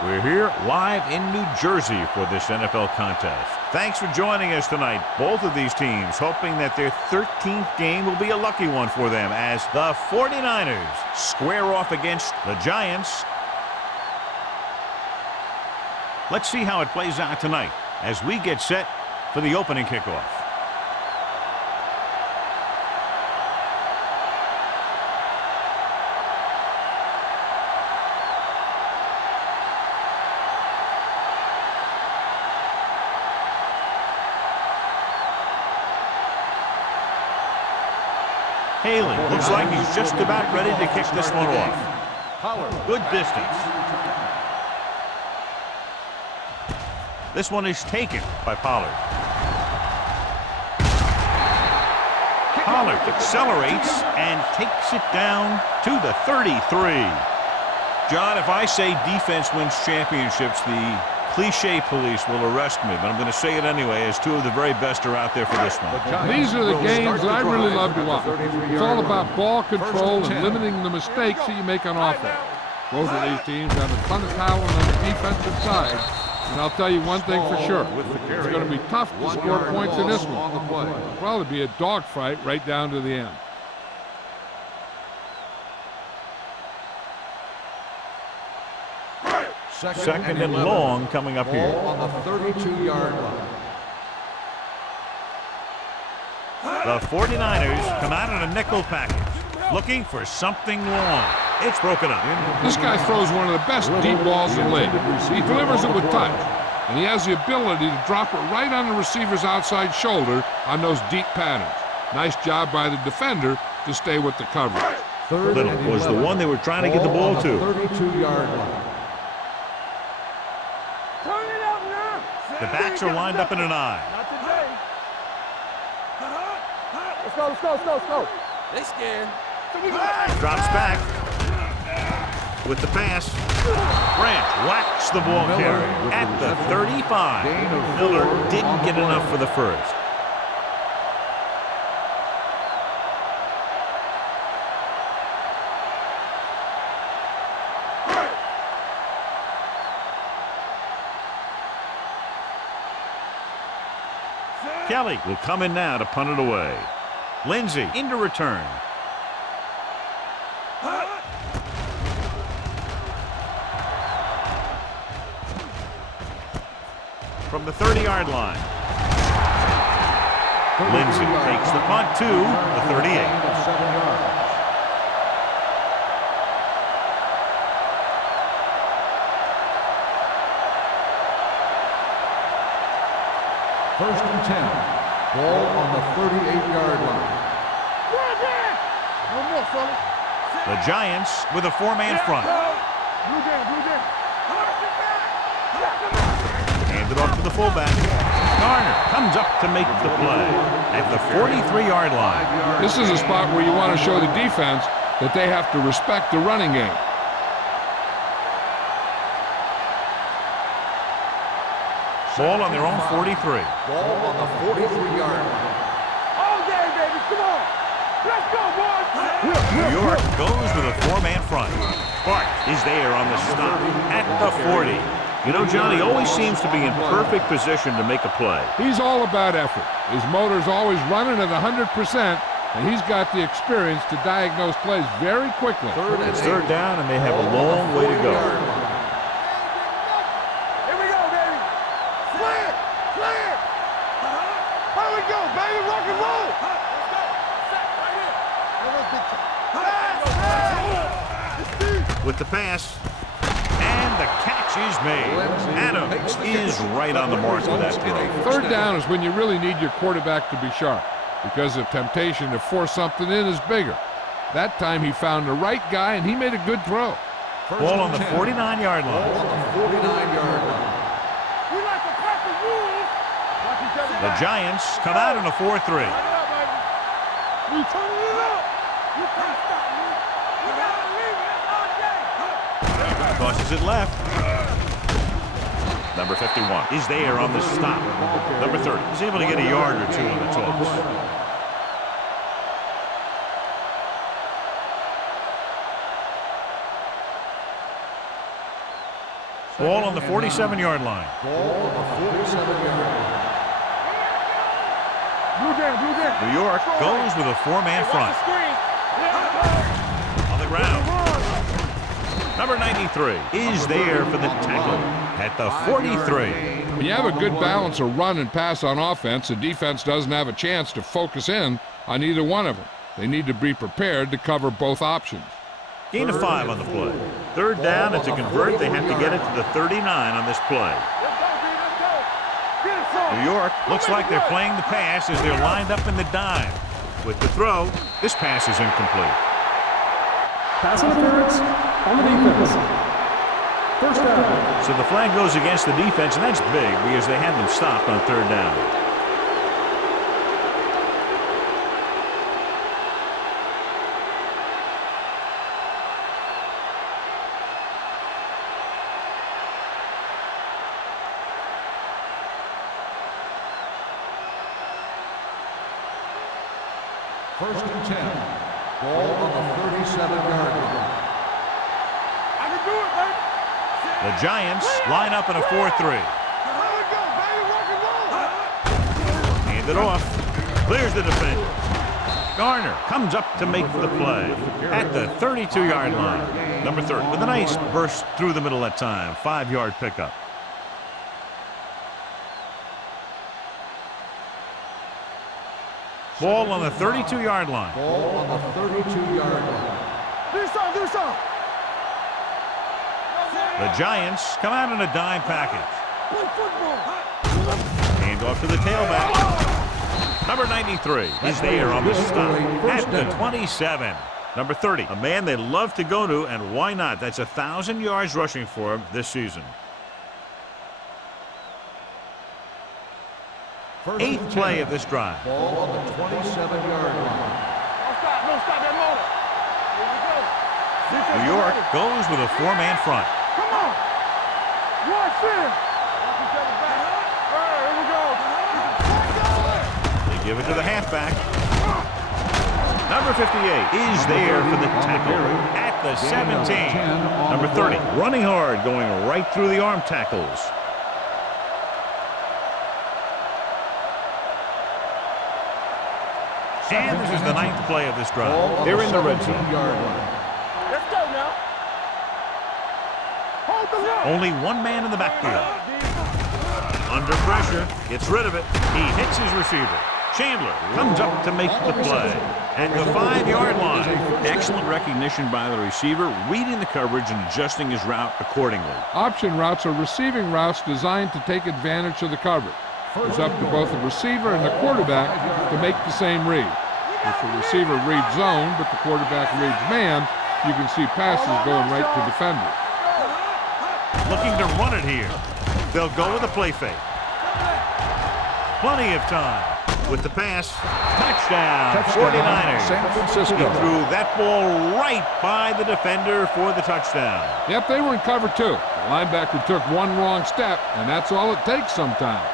We're here live in New Jersey for this NFL contest. Thanks for joining us tonight. Both of these teams hoping that their 13th game will be a lucky one for them as the 49ers square off against the Giants. Let's see how it plays out tonight as we get set for the opening kickoff. Haley looks like he's just about ready to kick this one off. Good distance. This one is taken by Pollard. Pollard accelerates and takes it down to the 33. John, if I say defense wins championships, the cliche police will arrest me, but I'm going to say it anyway, as two of the very best are out there for this one. These are the games that I really love to watch. It's all about ball control and limiting the mistakes that you make on offense. Both of these teams have a ton of talent on the defensive side, and I'll tell you one thing for sure. It's going to be tough to score points in this one. It'll probably be a dogfight right down to the end. Second and long coming up here. On the 32-yard line. The 49ers come out in a nickel package, looking for something long. It's broken up. This guy throws one of the best deep balls in the league. He delivers it with touch, and he has the ability to drop it right on the receiver's outside shoulder on those deep patterns. Nice job by the defender to stay with the coverage. Little was the one they were trying to get the ball to. 32-yard line. The backs are lined up in an eye. Let's go. They scared. Drops back with the pass. Branch whacks the ball carrier at the 35. Miller didn't get enough for the first. Kelly will come in now to punt it away. Lindsey into return. From the 30-yard line. Lindsey takes the punt to the 38. 7 yards. First and 10. Ball on the 38-yard line. The Giants with a four-man front. Handed off to the fullback. Garner comes up to make the play at the 43-yard line. This is a spot where you want to show the defense that they have to respect the running game. Ball on their own 43. Ball on the 43-yard line. All day, baby. Come on. Let's go, boys. New York goes with a four-man front. Clark is there on the stop at the 40. You know, John, he always seems to be in perfect position to make a play. He's all about effort. His motor's always running at 100%, and he's got the experience to diagnose plays very quickly. It's third down, and they have a long way to go. Here we go, baby. Clear. Here we go, baby. Rock and roll. Let's go. Set right here. With the pass, and the catch is made. Adams is right on the mark with that throw. Third down is when you really need your quarterback to be sharp, because the temptation to force something in is bigger. That time he found the right guy, and he made a good throw. Ball on the 49-yard line. Ball on the 49-yard line. We like to cut the rules. The Giants come out in a 4-3. We turning it up. You can't stop me. You gotta leave it all day. Tosses it left. Number 51 is there on the stop. Number 30 is able to get a yard or two on the toss. Ball on the 47-yard line. Ball on the 47-yard line. New York goes with a four-man front. On the ground. Number 93 is there for the tackle at the 43. When you have a good balance of run and pass on offense, the defense doesn't have a chance to focus in on either one of them. They need to be prepared to cover both options. Gain of 5 on the play. Third down, and to convert, they have to get it to the 39 on this play. New York looks like they're playing the pass as they're lined up in the dime. With the throw, this pass is incomplete. Pass interference on the defense. First down. So the flag goes against the defense, and that's big because they had them stopped on third down. First and 10. Ball on the 37-yard line. I can do it, baby. The Giants line up in a 4-3. Here we go, baby. Rock and roll. Hand it off. Clears the defender. Garner comes up to make the play at the 32-yard line. Number 30 with a nice burst through the middle that time. 5-yard pickup. Ball on the 32-yard line. Ball on the 32-yard line. Do something. The Giants come out in a dime package. Play football. Hand off to the tailback. Number 93 is there on the stop at the 27. Number 30, a man they love to go to, and why not? That's 1,000 yards rushing for him this season. Eighth play of this drive. Ball on the 27-yard line. Don't stop that motor. Here we go. New York goes with a four-man front. Come on. Watch this. Watch each other back. All right, here we go. They give it to the halfback. Number 58 is there for the tackle at the 17. Number 30, running hard, going right through the arm tackles. And this is the 9th play of this drive. They're in the red zone. Let's go now. Hold the line. Only one man in the backfield. Under pressure, gets rid of it. He hits his receiver. Chandler comes up to make the play at the 5-yard line. Excellent recognition by the receiver, reading the coverage and adjusting his route accordingly. Option routes are receiving routes designed to take advantage of the coverage. It's up to both the receiver and the quarterback to make the same read. If the receiver reads zone, but the quarterback reads man, you can see passes going right to defender. Looking to run it here. They'll go with a play fake. Plenty of time with the pass. Touchdown, 49ers. San Francisco. He threw that ball right by the defender for the touchdown. Yep, they were in cover two. The linebacker took one wrong step, and that's all it takes sometimes.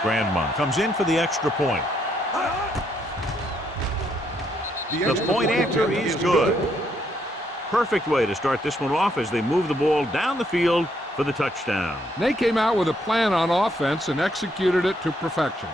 Grandma comes in for the extra point. The point after is good. Perfect way to start this one off as they move the ball down the field for the touchdown. They came out with a plan on offense and executed it to perfection.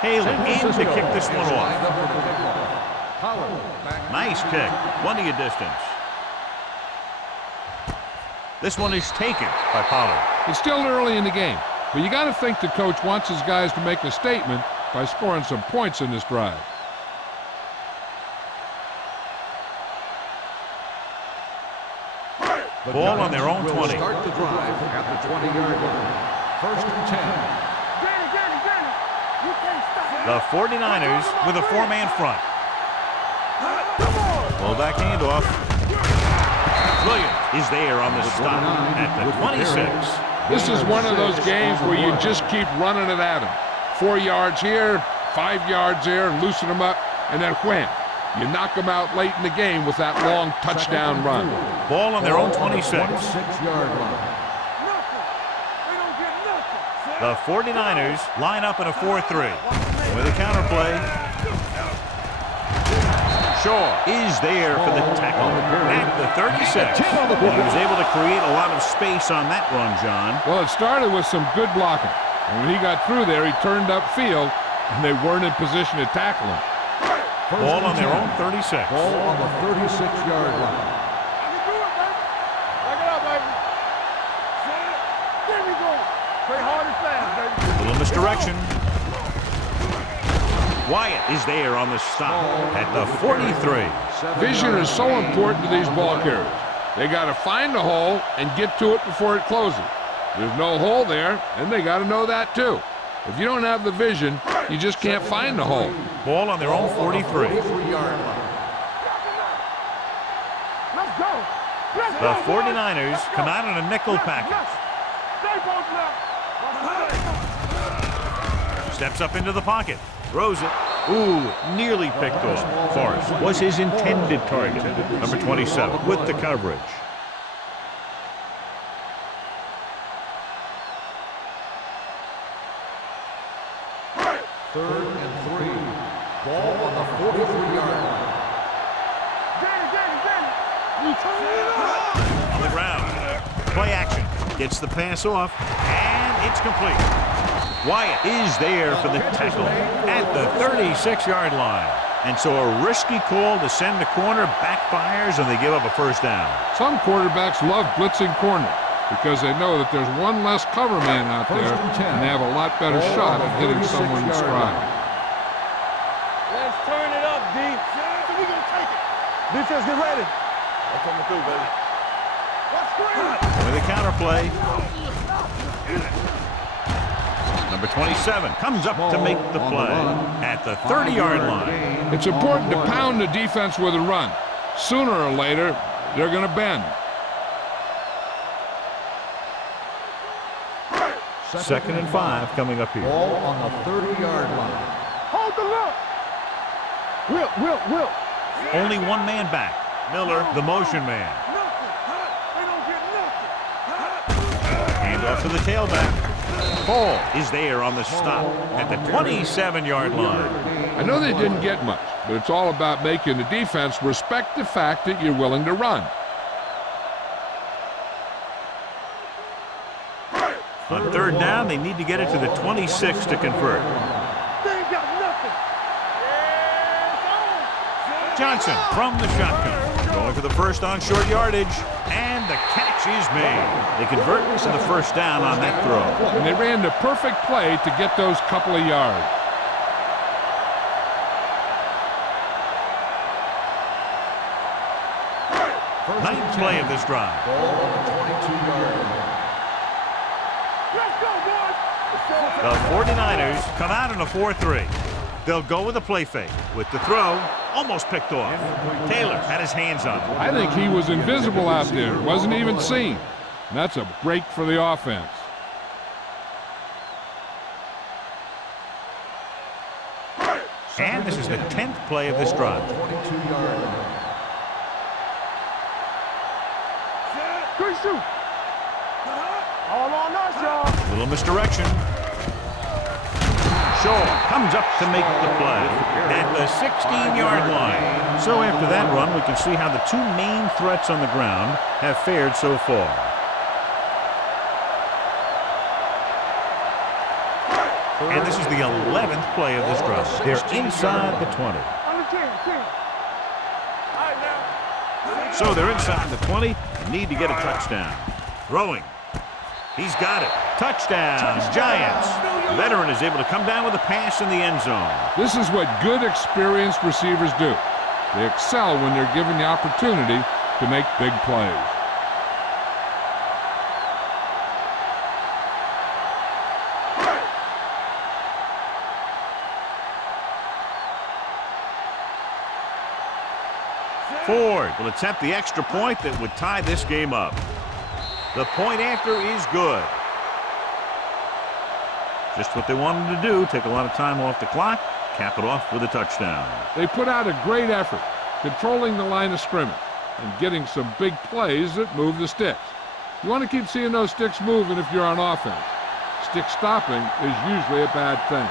Haley in to kick this one off. Nice kick. Plenty of distance. This one is taken by Pollard. It's still early in the game, but you got to think the coach wants his guys to make a statement by scoring some points in this drive. Ball on their own 20. Start the drive at the 20-yard line. First and 10. The 49ers with a four-man front. Fullback handoff. Williams is there on the stop at the 26. This is one of those games where you just keep running it at them. 4 yards here, 5 yards there, and loosen them up, and then wham. You knock them out late in the game with that long touchdown run. Ball on their own 26. 26-yard line. The 49ers line up in a 4-3. With a counter play. Shaw is there for the tackle at the 36. And he was able to create a lot of space on that run, John. Well, it started with some good blocking. And when he got through there, he turned upfield, and they weren't in position to tackle him. Ball on their own 36. Ball on the 36-yard line. Little misdirection. Wyatt is there on the stop at the 43. Vision is so important to these ball carriers. They got to find the hole and get to it before it closes. There's no hole there, and they got to know that too. If you don't have the vision, you just can't find the hole. Ball on their own 43. The 49ers come out in a nickel package. Steps up into the pocket. Throws it. Ooh, nearly picked off. Forrest was his intended target. Number 27 with the coverage. Third and 3. Ball on the 43-yard line. On the ground. Play action. Gets the pass off. And it's complete. Wyatt is there for the tackle at the 36-yard line. And so a risky call to send the corner backfires, and they give up a first down. Some quarterbacks love blitzing corners because they know that there's one less cover man out there, and they have a lot better shot at hitting someone in stride. Let's turn it up, D. We're going to take it. Defense, get ready. That's coming through, baby. Let's scream. With a counter play. Number 27 comes up to make the play at the 30-yard line. It's important to pound the defense with a run. Sooner or later, they're going to bend. Second and 5 coming up here. Ball on the 30-yard line. Hold the look. Will. Only one man back. Miller, the motion man. They don't get nothing. Hand off to the tailback. Ball is there on the stop at the 27-yard line. I know they didn't get much, but it's all about making the defense respect the fact that you're willing to run. On third down, they need to get it to the 26 to convert. They ain't got nothing. Johnson from the shotgun. Going for the first on short yardage. And the catch is made. They convert to the first down on that throw. And they ran the perfect play to get those couple of yards. Ninth play of this drive. Ball on the 22-yard line. Let's go, boys. The 49ers come out in a 4-3. They'll go with a play fake. With the throw, almost picked off. Taylor had his hands on it. I think he was invisible out there. Wasn't even seen. And that's a break for the offense. And this is the 10th play of this drive. 22-yard line. Good shoot. All on us, y'all. Little misdirection. Shaw comes up to make the play at the 16-yard line. So after that run, we can see how the two main threats on the ground have fared so far. And this is the 11th play of this drive. They're inside the 20. On the 10. All right, now. So they're inside the 20 and need to get a touchdown. Throwing. He's got it. Touchdown, Giants. The veteran is able to come down with a pass in the end zone. This is what good, experienced receivers do. They excel when they're given the opportunity to make big plays. Ford will attempt the extra point that would tie this game up. The point after is good. Just what they wanted to do, take a lot of time off the clock, cap it off with a touchdown. They put out a great effort, controlling the line of scrimmage and getting some big plays that move the sticks. You want to keep seeing those sticks moving if you're on offense. Stick stopping is usually a bad thing.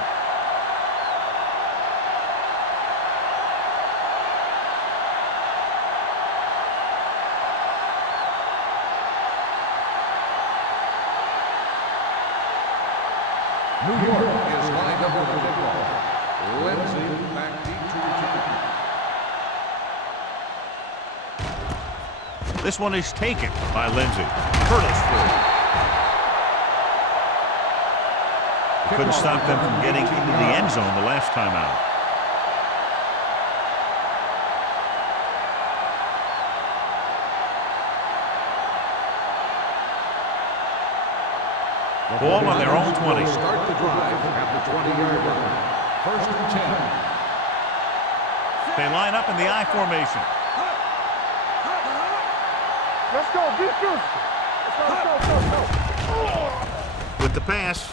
New York is lined up with the kickoff. Lindsay back deep to return. This one is taken by Lindsay. Hurdles through. Couldn't stop them from getting into the end zone the last time out. Ball on their own 20. Start the drive at the 20-yard line. First and 10. They line up in the I formation. Let's go, be good. Let's go. With the pass,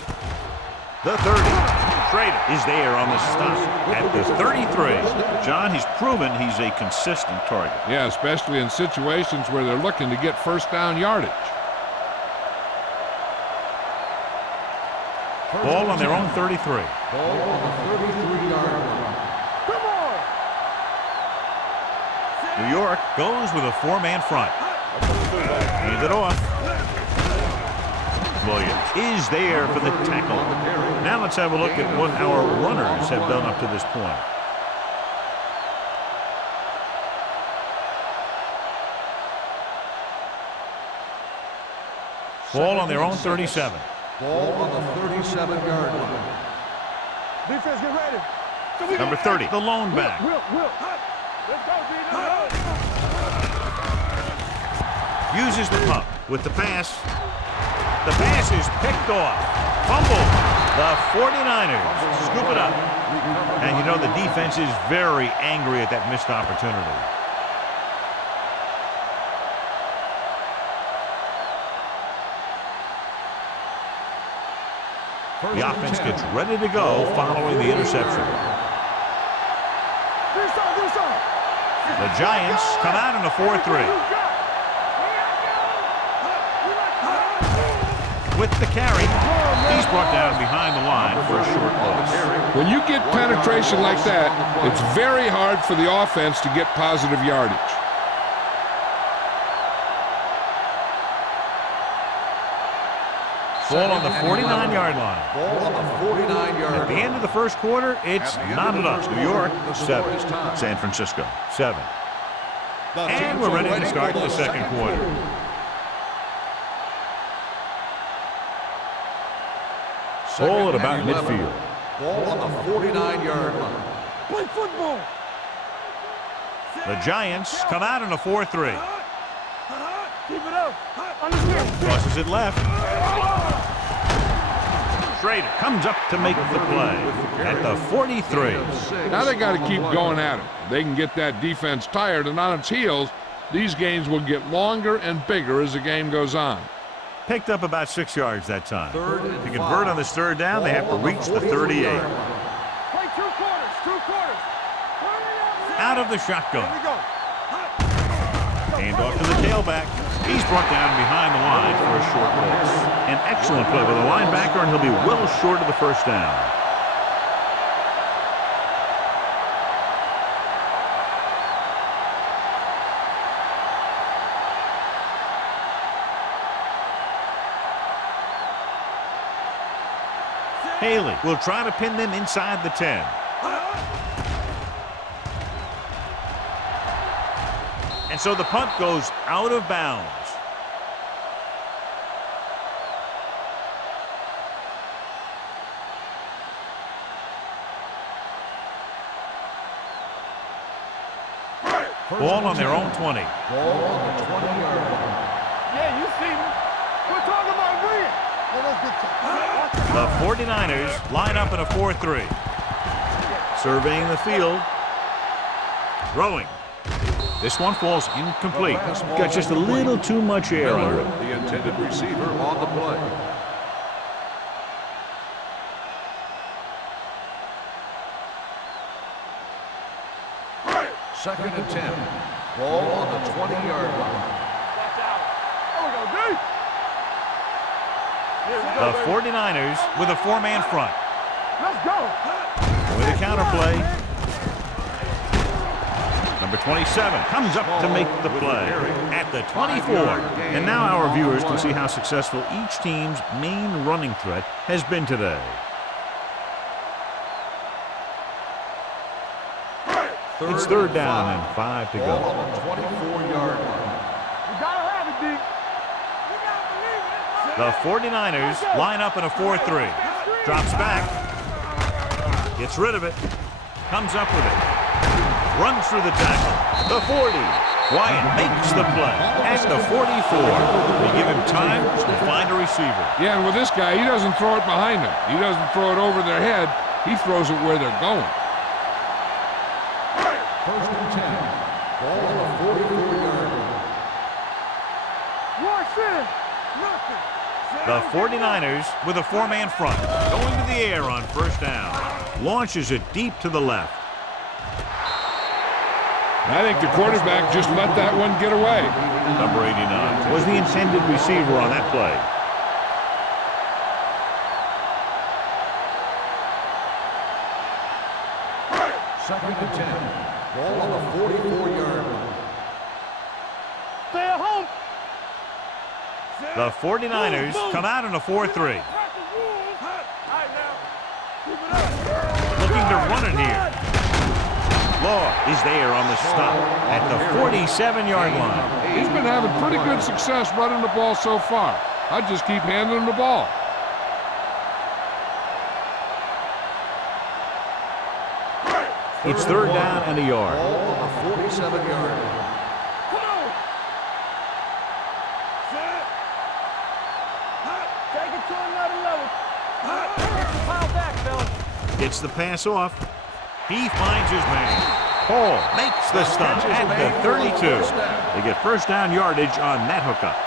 the 30. Schrader is there on the stop at the 33. John, he's proven he's a consistent target. Yeah, especially in situations where they're looking to get first down yardage. Ball on their own 33. Ball on the 33-yard line. Come on. New York goes with a four-man front. Hand it off. Williams is there for the tackle. Now let's have a look at what our runners have done up to this point. Ball on their own 37. Ball on the 37-yard line. Defense, get ready. Number 30, the lone back. Will. Let's go, D. Uses the pump with the pass. The pass is picked off. Fumble. The 49ers scoop it up. And you know the defense is very angry at that missed opportunity. The offense gets ready to go following the interception. The Giants come out in a 4-3. With the carry, he's brought down behind the line for a short loss. When you get penetration like that, it's very hard for the offense to get positive yardage. Ball on the 49-yard line. Ball on the 49-yard line. At the end of the first quarter, it's knotted up. New York, 7. San Francisco, 7. And we're ready to start the second quarter. Ball at about midfield. Ball on the 49-yard line. Play football. The Giants come out in a 4-3. Keep it up. Understand. Crosses it left. Schrader comes up to make the play at the 43. Now they got to keep going at it. They can get that defense tired and on its heels. These games will get longer and bigger as the game goes on. Picked up about 6 yards that time. Third and To convert on this third down, they have to reach the 38. Play 2 quarters. 2 quarters. Out of the shotgun. Here we go. Hand off to the tailback. He's brought down behind the line for a short loss. An excellent play by the linebacker, and he'll be well short of the first down. Haley will try to pin them inside the 10. And so the punt goes out of bounds. Ball on their own 20. Ball on the 20-yard line. Yeah, you see me. We're talking about win. The 49ers line up in a 4-3. Surveying the field. Throwing. This one falls incomplete. Got just a little too much air under it. The intended receiver on the play. Second and 10. Ball on the 20-yard line. Watch out. There we go, D. The 49ers with a four-man front. Let's go. With a counterplay. Number 27 comes up to make the play at the 24. And now our viewers can see how successful each team's main running threat has been today. It's third down and 5 to go. Ball on the 24-yard line. You gotta have it, D. The 49ers line up in a 4-3. Drops back. Gets rid of it. Comes up with it. Runs through the tackle. The 40. Wyatt makes the play at the 44. They give him time to find a receiver. Yeah, and with this guy, he doesn't throw it behind him. He doesn't throw it over their head. He throws it where they're going. First and 10. Ball on the 44-yard line. Watch this. Nothing. The 49ers with a four-man front. Going to the air on first down. Launches it deep to the left. I think the quarterback just let that one get away. Number 89 was the intended receiver on that play. Second and 10. Ball on the 44-yard line. Stay at home. The 49ers come out in a 4-3. Looking to run it here. Law is there on the stop at the 47-yard line. He's been having pretty good success running the ball so far. I just keep handing him the ball. It's third down and a yard. Ball on the 47-yard line. Come on. Take it to another level. Pile back, fellas. Gets the pass off. He finds his man. Paul makes the stop at the 32. They get first down yardage on that hookup.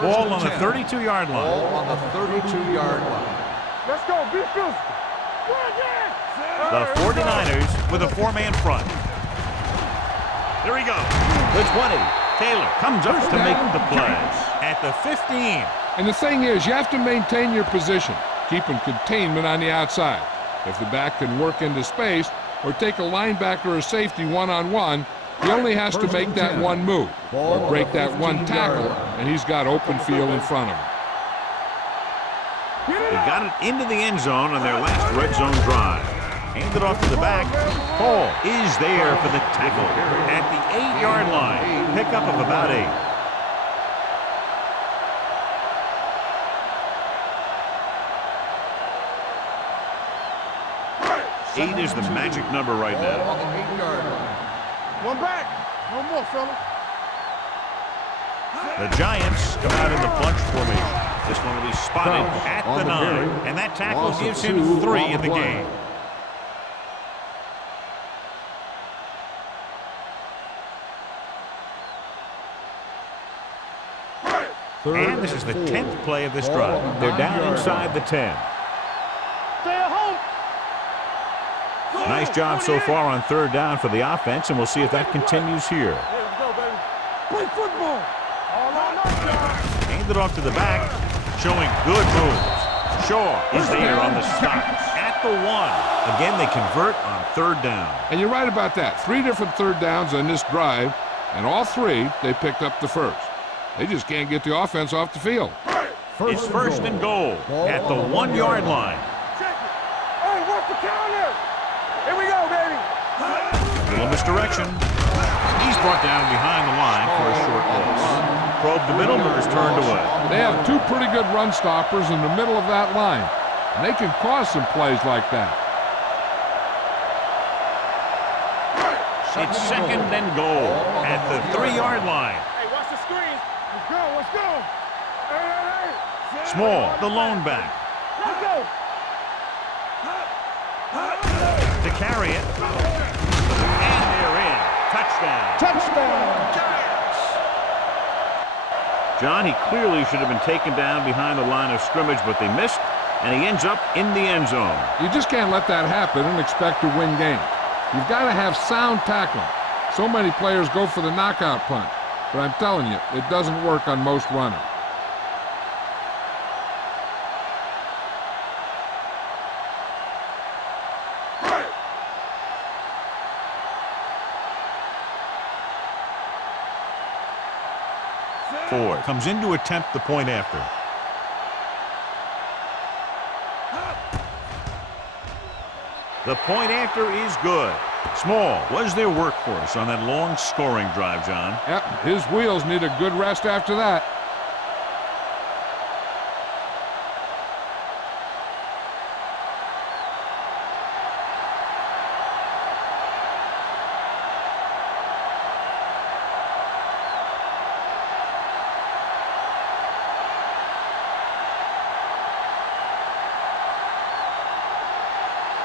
Ball on the 32-yard line. Ball on the 32-yard line. Let's go. Be physical. The 49ers with a four-man front. There he goes. The 20. Taylor comes up to make the play at the 15. And the thing is, you have to maintain your position, keeping containment on the outside. If the back can work into space or take a linebacker or safety one-on-one, he only has to make that one move or break that one tackle, and he's got open field in front of him. They got it into the end zone on their last red zone drive. Handed off to the back. Paul is there for the tackle at the 8-yard line. Pickup of about 8. Eight is the magic number right now. On the 8-yard line. One back. No more, fella. The Giants come out in the bunch formation. This one will be spotted at the 9, and that tackle gives him 3 in the game. And this is the 10th play of this drive. They're down inside the 10. Stay at home. Nice job so far on third down for the offense, and we'll see if that continues here. Here we go, baby. Play football. All on us, guys. Handed off to the back, showing good moves. Shaw is there on the stop at the 1. Again, they convert on third down. And you're right about that. 3 different third downs on this drive, and all 3 they picked up the first. They just can't get the offense off the field. It's first and goal at the 1-yard line. Check it. Hey, what's the counter? Here we go, baby. Little misdirection. He's brought down behind the line for a short loss. Probe the middle, but is turned away. They have 2 pretty good run stoppers in the middle of that line, and they can cause some plays like that. It's second and goal at the 3-yard line. Hey, watch the screen. Let's go, let's go. Hey, hey, hey. Small, the lone back. Let's go. To carry it. And they're in. Touchdown. John, he clearly should have been taken down behind the line of scrimmage, but they missed, and he ends up in the end zone. You just can't let that happen and expect to win games. You've got to have sound tackling. So many players go for the knockout punch, but I'm telling you, it doesn't work on most runners. Ford comes in to attempt the point after. The point after is good. Small was their workhorse on that long scoring drive, John. Yep, his wheels need a good rest after that.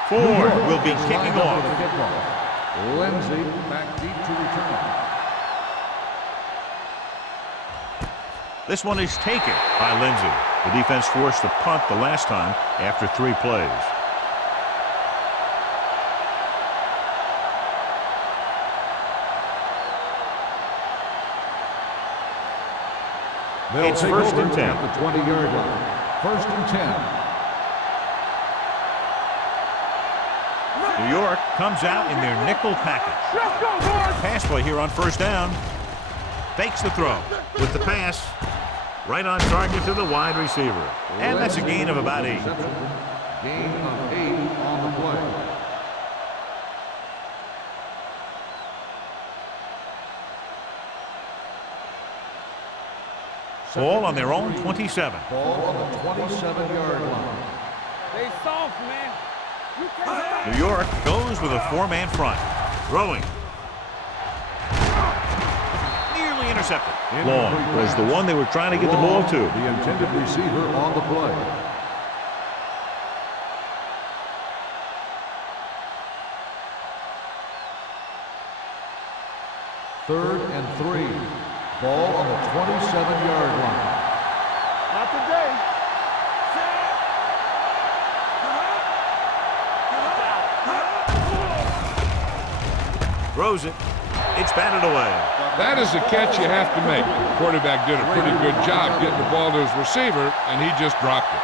Ford will be kicking off. Lindsay back deep to return. This one is taken by Lindsay. The defense forced a punt the last time after 3 plays. They'll It's take first over and 10. at the 20-yard line. First and 10. New York comes out in their nickel package. Let's go, boys. Pass play here on first down. Fakes the throw with the pass. Right on target to the wide receiver. And that's a gain of about 8. Gain of 8 on the play. Ball on their own 27. Ball on the 27-yard line. Stay soft, man. You can't. New York goes with a 4-man front. Throwing. Nearly intercepted. Long was the one they were trying to get the ball to. The intended receiver on the play. Third and 3. Ball on the 27-yard line. Not today. Throws it. It's batted away. That is a catch you have to make. The quarterback did a pretty good job getting the ball to his receiver, and he just dropped it.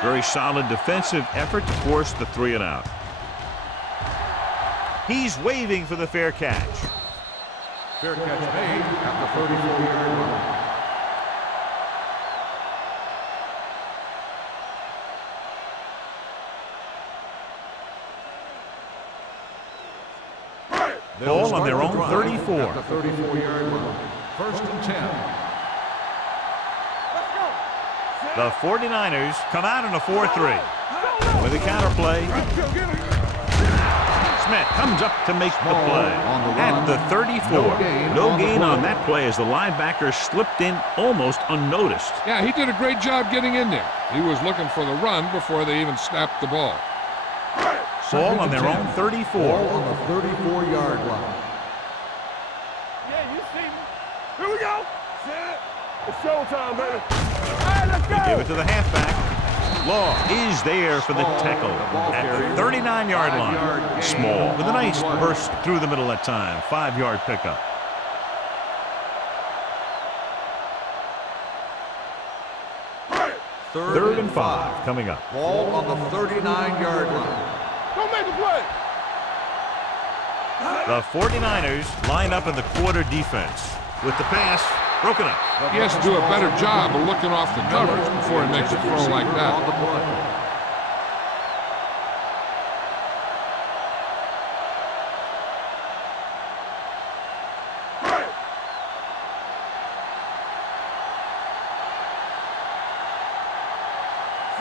Very solid defensive effort to force the 3 and out. He's waving for the fair catch. Fair catch made at the 34-yard line. Ball on their own 34. At the 34-yard line. First and 10. The 49ers come out in a 4-3. With a counter play. Smith comes up to make the play at the 34. No gain on that play as the linebacker slipped in almost unnoticed. Yeah, he did a great job getting in there. He was looking for the run before they even snapped the ball. Ball on their own 34. Ball on the 34-yard line. Yeah, you see me. Here we go. It's showtime, baby. All right, let's go. Give it to the halfback. Law is there for the tackle at the 39-yard line. Small with a nice burst through the middle that time. 5-yard pickup. Third and 5 coming up. Ball on the 39-yard line. Don't make a play. The 49ers line up in the quarter defense with the pass broken up. He has to do a better job of looking off the coverage before he makes a throw like On that. the play.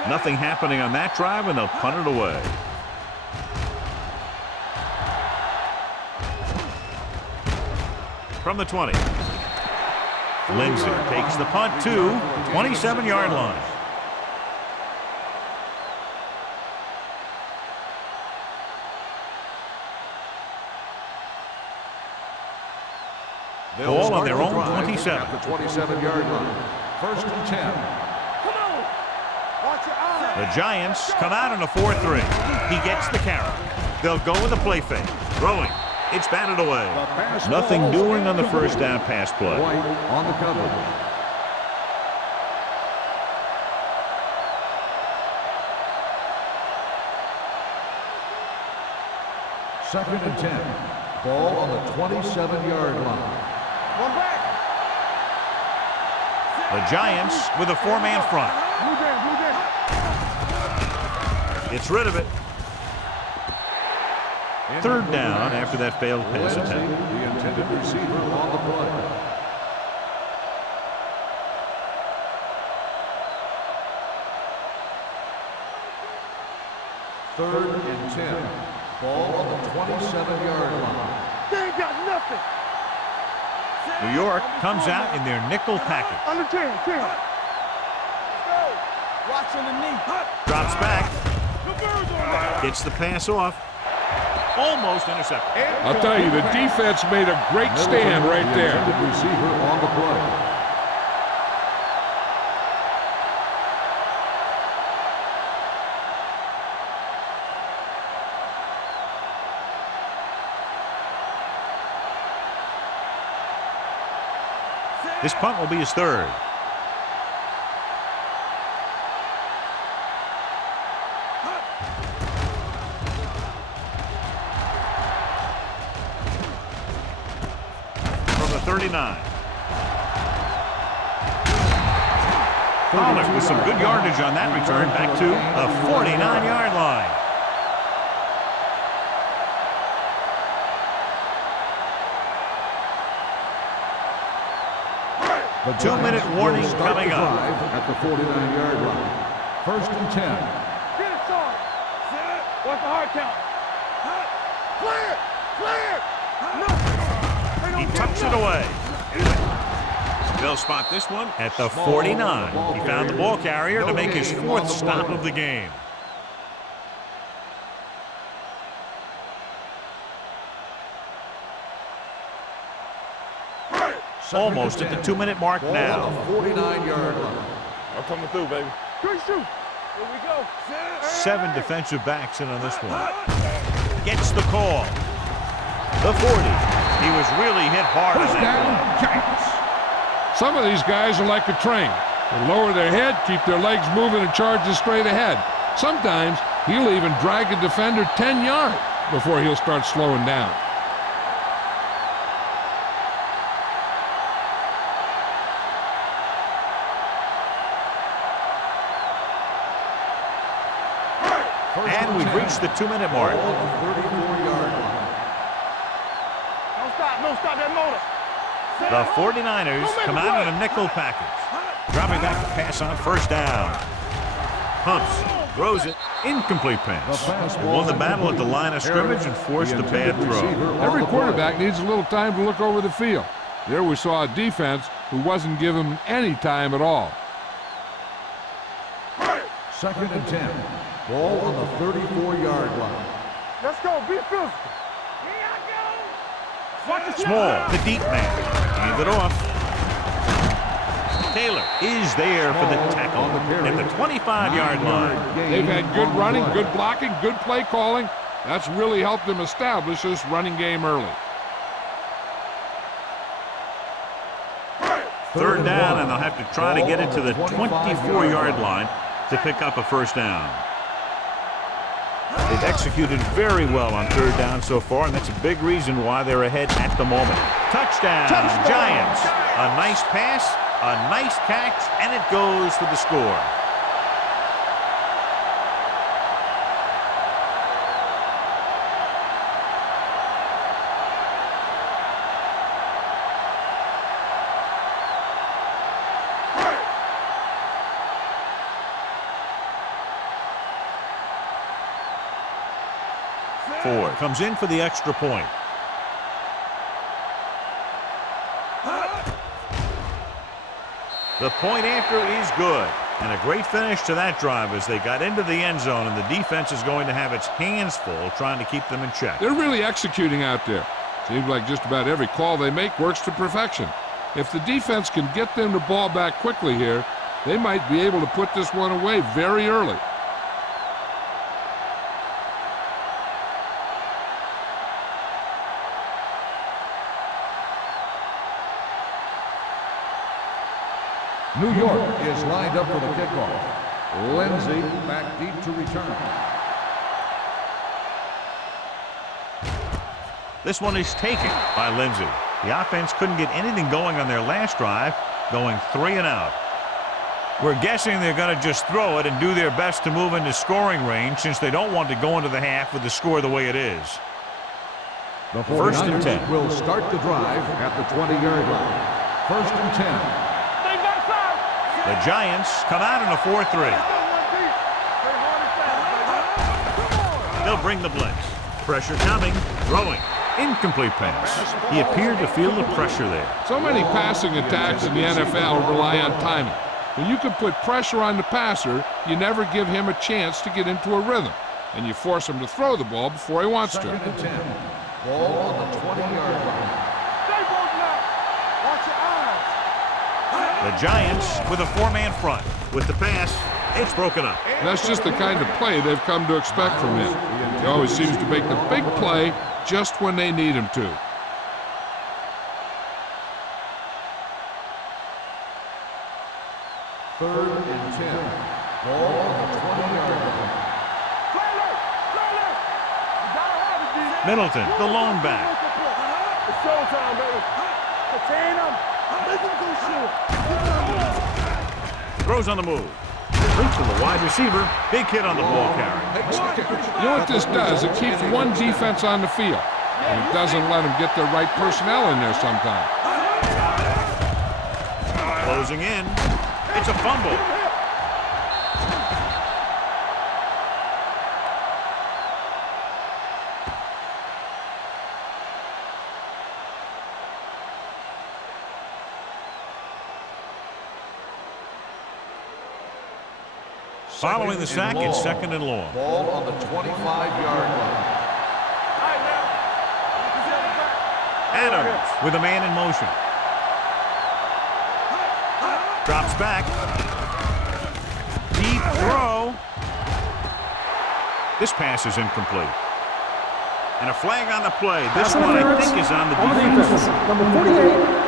Nothing happening on that drive, and they'll punt it away. From the 20. Lindsay takes the punt to 27-yard line. Ball on their own 27. At the 27-yard line. First and 10. Come on. Watch your eyes. The Giants come out in a 4-3. He gets the carry. They'll go with a play fake. Throwing. It's batted away. Nothing doing on the first down pass play. White on the cover. Second and 10. Ball on the 27-yard line. One back. The Giants with a 4-man front. Blue down. Gets rid of it. Third down after that failed pass Lindsay, attempt. the intended receiver on the play. Third and 10. Ball on the 27-yard line. They ain't got nothing. New York comes out in their nickel package. Under 10. Go. Watch underneath. Drops back. Gets the pass off. Almost intercepted. I'll tell you, the defense made a great stand right there. The intended receiver on the play. This punt will be his third. From the 39. Pollard with some good yardage on that return back to the 49-yard line. The 2-minute warning will start coming the up. drive at the 49-yard line. First and 10. Get it, son. What's the hard count? Clear. He tucks it away. They'll spot this one at the 49. He found the ball carrier to make his fourth stop of the game. Almost at the 2-minute mark now. 49-yard line. I'm coming through, baby. Good shoot. Here we go. 7 defensive backs in on this one. Gets the call. The 40. He was really hit hard on that one. Some of these guys are like a train. They lower their head, keep their legs moving, and charge straight ahead. Sometimes he'll even drag a defender 10 yards before he'll start slowing down. And we've reached the 2-minute mark. 34-yard line. Don't stop that motor. The 49ers come out in a nickel package. Dropping back to pass on first down. Pumps, throws it, incomplete pass. Won the battle at the line of scrimmage and forced a bad throw. Every quarterback needs a little time to look over the field. There we saw a defense who wasn't given any time at all. Second and 10. Ball on the 34-yard line. Let's go. Be physical. Here I go. Watch the Small, the deep man. Hand it off. Taylor is there for the tackle at the 25-yard line. They've had good running, good blocking, good play calling. That's really helped them establish this running game early. Third down, and they'll have to try to get it to the 24-yard line to pick up a first down. They've executed very well on third down so far, and that's a big reason why they're ahead at the moment. Touchdown, Giants. A nice pass, a nice catch, and it goes for the score. Ford comes in for the extra point. The point after is good. And a great finish to that drive as they got into the end zone, and the defense is going to have its hands full trying to keep them in check. They're really executing out there. Seems like just about every call they make works to perfection. If the defense can get them the ball back quickly here, they might be able to put this one away very early. New York is lined up for the kickoff. Lindsay back deep to return. This one is taken by Lindsay. The offense couldn't get anything going on their last drive, going 3 and out. We're guessing they're going to just throw it and do their best to move into scoring range since they don't want to go into the half with the score the way it is. The 1st and 10. Will start the drive at the 20-yard line. 1st and 10. The Giants come out in a 4-3. They'll bring the blitz. Pressure coming. Throwing. Incomplete pass. He appeared to feel the pressure there. So many passing attacks in the NFL rely on timing. When you can put pressure on the passer, you never give him a chance to get into a rhythm, and you force him to throw the ball before he wants to. 2nd and 10. Ball on the 20-yard line. Watch your eyes. The Giants with a 4-man front. With the pass, it's broken up. That's just the kind of play they've come to expect from him. He always seems to make the big play just when they need him to. Third and 10. Ball on the 20-yard line. Middleton, the lone back. It's showtime, baby. Contain him. Make him go shoot. Throws on the move. Complete to the wide receiver. Big hit on the ball carry. You know what this does? It keeps one defense on the field, and it doesn't let them get the right personnel in there sometimes. Closing in. It's a fumble. Following the sack, it's 2nd and long. Ball on the 25-yard line. Adams with a man in motion. Drops back. Deep throw. This pass is incomplete. And a flag on the play. This one, I think, is on the defense. Number 48.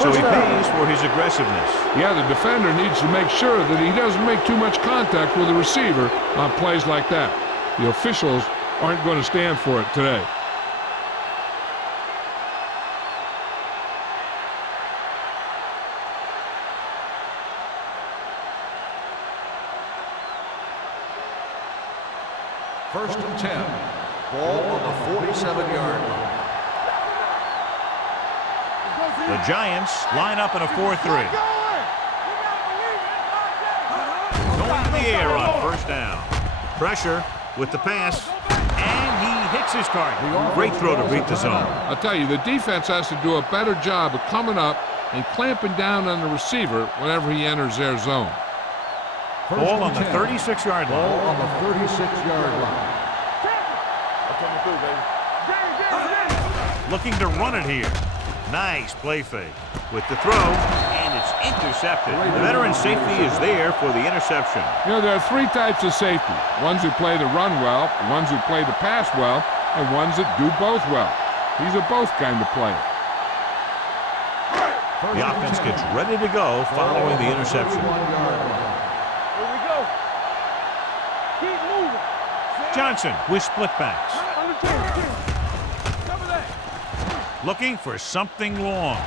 So he pays for his aggressiveness. Yeah, the defender needs to make sure that he doesn't make too much contact with the receiver on plays like that. The officials aren't going to stand for it today. First and 10. Ball on the 47-yard line. The Giants line up in a 4-3. Going in the air on 1st down. Pressure with the pass, and he hits his target. Great throw to beat the zone. I'll tell you, the defense has to do a better job of coming up and clamping down on the receiver whenever he enters their zone. Ball on the 36-yard line. Ball on the 36-yard line. Looking to run it here. Nice play fake with the throw, and it's intercepted. The veteran safety is there for the interception. You know, there are 3 types of safety. Ones who play the run well, ones who play the pass well, and ones that do both well. These are both kind of players. The offense gets ready to go following the interception. Here we go. Keep moving. Johnson with split backs. Looking for something long.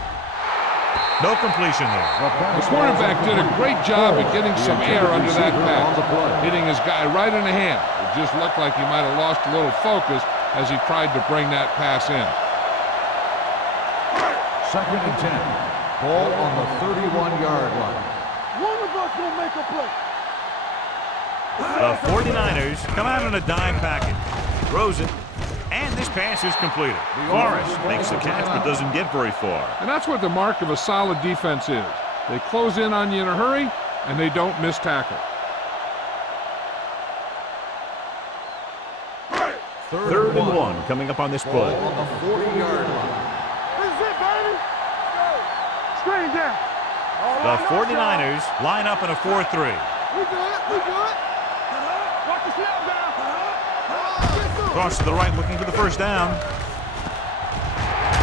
No completion there. The quarterback did a great job of getting some air under that pass, hitting his guy right in the hand. It just looked like he might have lost a little focus as he tried to bring that pass in. 2nd and 10. Ball on the 31-yard line. One of us will make a play. The 49ers come out in a dime package. Throws it. And this pass is completed. Forrest makes the catch but doesn't get very far. And that's what the mark of a solid defense is. They close in on you in a hurry, and they don't miss tackle. Third and one coming up on this play. On the 40-yard line. This is it, baby. Go. Screen down. The 49ers line up in a 4-3. We good. We good. Watch the snap down. Cross to the right looking for the first down.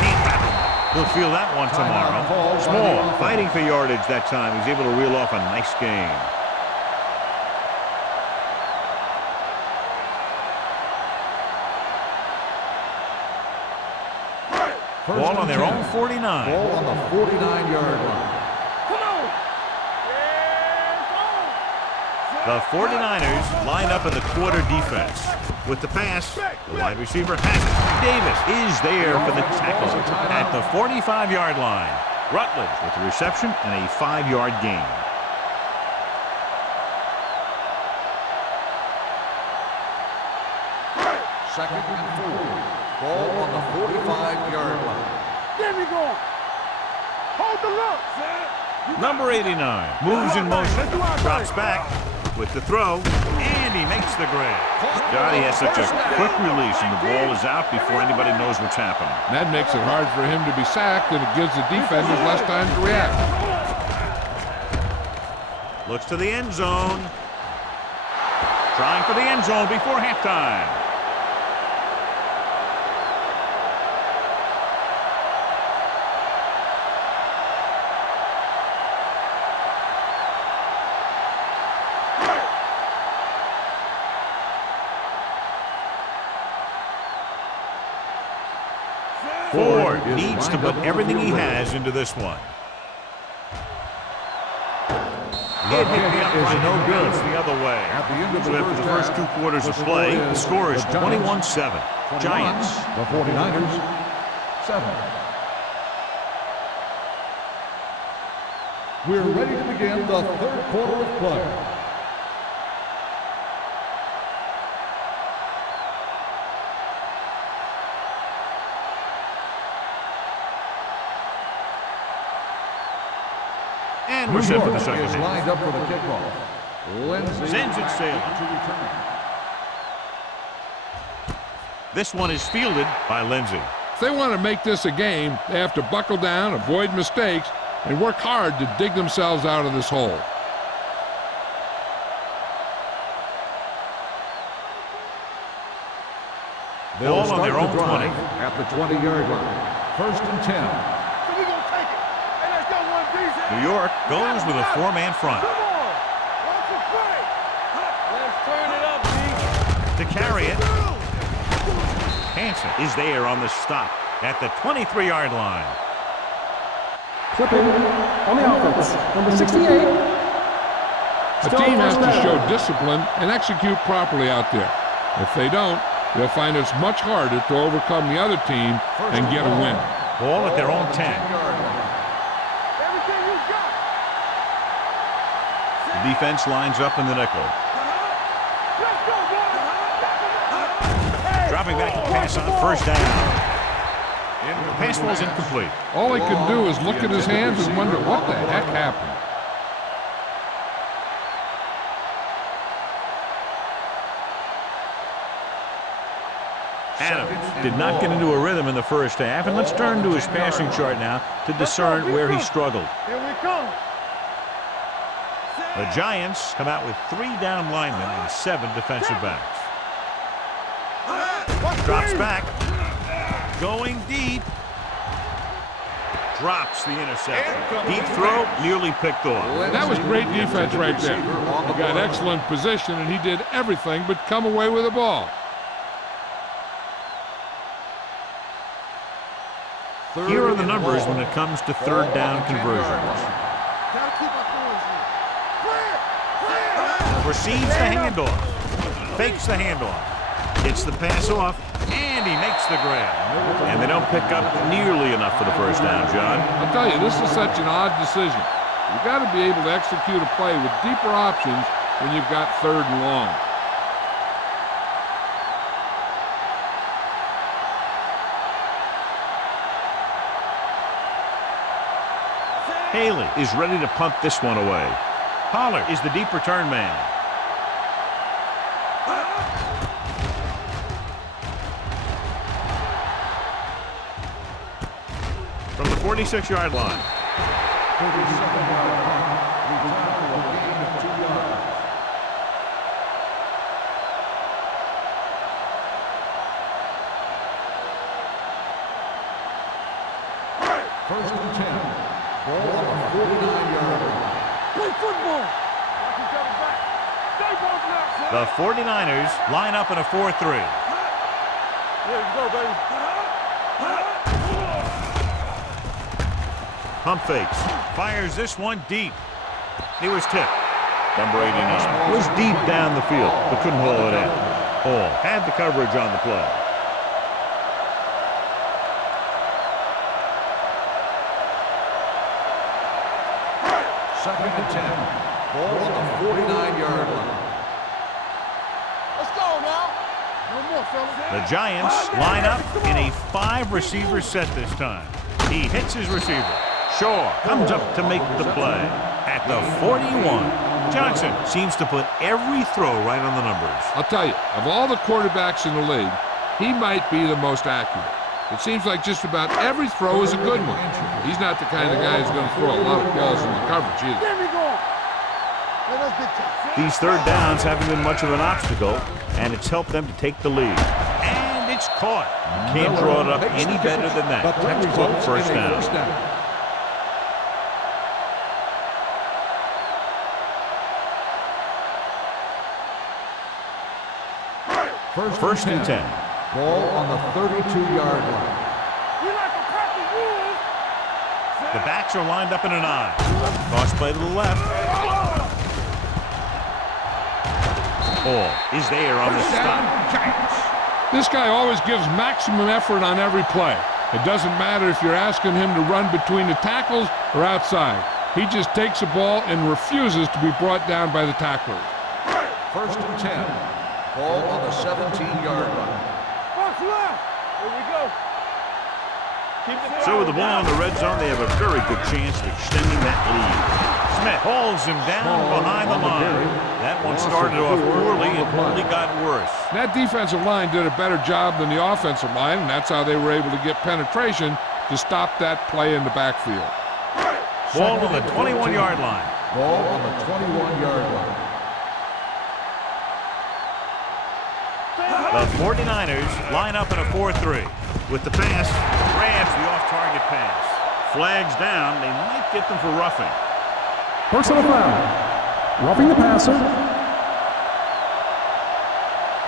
Can't wrap it. He'll feel that one tomorrow. Small fighting for yardage that time. He's able to reel off a nice gain. Ball on their own 49. Ball on the 49-yard line. Come on. The 49ers line up in the quarter defense. With the pass, the wide receiver has it. Davis is there for the tackle at the 45-yard line. Rutledge with the reception and a 5-yard gain. Second and 4. Ball on the 45-yard line. There we go. Hold the look. Number 89 moves in motion, drops back with the throw, and he makes the grab. God, he has such a quick release, and the ball is out before anybody knows what's happening. And that makes it hard for him to be sacked, and it gives the defenders less time to react. Looks to the end zone. Trying for the end zone before halftime. Ford needs to put everything he has into this one. It hit the upright and bounced the other way. At the end of So after the first 2 quarters of play, the score is 21-7. Giants. The 49ers, 7. We're ready to begin the third quarter of play. And we're set for the second is half. lined up for the kickoff. Lindsay Sends it sailing. to return. This one is fielded by Lindsay. If they want to make this a game, they have to buckle down, avoid mistakes, and work hard to dig themselves out of this hole. They'll Ball on their start own the 20. drive at the 20-yard line. First and 10. So we gonna take it. Hey, let's go one piece. New York goes with a 4-man front. Come on. Watch the play. Let's turn it up, B. To carry it, Hansen is there on the stop at the 23-yard line. Clipping on the offense, number 68. A team has to show discipline and execute properly out there. If they don't, they'll find it's much harder to overcome the other team and get a win. Ball at their own 10. Everything you got. The defense lines up in the nickel. Let's go, boy. Dropping back to pass on first down. The pass ball's incomplete. All he can do is look at his hands and wonder what the heck happened. Adams did not get into a rhythm in the first half, and let's turn to his passing chart now to discern where he struggled. Here we come. The Giants come out with 3 down linemen and 7 defensive backs. Drops back. Going deep. Drops the interception. Deep throw, nearly picked off. That was great defense right there. He got excellent position, and he did everything but come away with the ball. Here are the numbers when it comes to third down conversions. Receives the handoff. Fakes the handoff. Gets the pass off, and he makes the grab. And they don't pick up nearly enough for the first down, John. I'll tell you, this is such an odd decision. You've got to be able to execute a play with deeper options when you've got 3rd and long. Haley is ready to punt this one away. Pollard is the deep return man. From the 46-yard line. 37-yard punt. Returned for a gain of 2 yards. First and 10. Ball on the 49-yard line. Play football. The 49ers line up in a 4-3. Here we go, baby. Pump fakes. Fires this one deep. He was tipped. Number 89 was deep down the field, but couldn't haul it in. Hall had the coverage on the play. Second and 10. Ball on the 49-yard line. Let's go now. No more, fellas. The Giants line up in a 5-receiver set this time. He hits his receiver. Shaw comes up to make the play at the 41. Johnson seems to put every throw right on the numbers. I'll tell you, of all the quarterbacks in the league, he might be the most accurate. It seems like just about every throw is a good one. He's not the kind of guy who's going to throw a lot of balls in the coverage either. There we go. Let us get These third downs haven't been much of an obstacle, and it's helped them to take the lead. And it's caught. Can't draw it up any better than that. Textbook first down. First and 10. Ball on the 32-yard line. We like to practice rules. The backs are lined up in an I. Toss play to the left. Hall is there on the stop. This guy always gives maximum effort on every play. It doesn't matter if you're asking him to run between the tackles or outside. He just takes the ball and refuses to be brought down by the tacklers. First and 10. Ball on the 17-yard line. Box left. Here we go. Keep the So with the ball in the red zone, they have a very good chance of extending that lead. Smith holds him down behind the line. That one started off poorly and only got worse. That defensive line did a better job than the offensive line, and that's how they were able to get penetration to stop that play in the backfield. Ball on the 21-yard line. Ball on the 21-yard line. The 49ers line up in a 4-3. With the pass, grabs the off-target pass. Flags down, they might get them for roughing. Personal foul. Roughing the passer.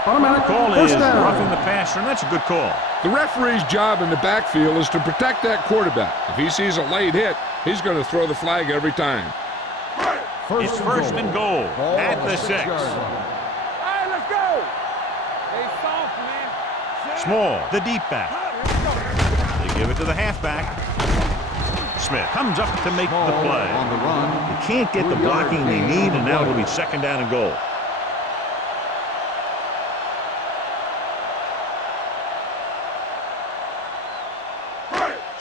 Automatic Call first is down. roughing the passer, and that's a good call. The referee's job in the backfield is to protect that quarterback. If he sees a late hit, he's going to throw the flag every time. It's first and goal Ball at on the 6. 6-yard line. All right, let's go. Hey, soft, man. Small, the deep back. They give it to the halfback. Smith comes up to make the play. On the run. They can't get the blocking they need, and now it'll be second down and goal.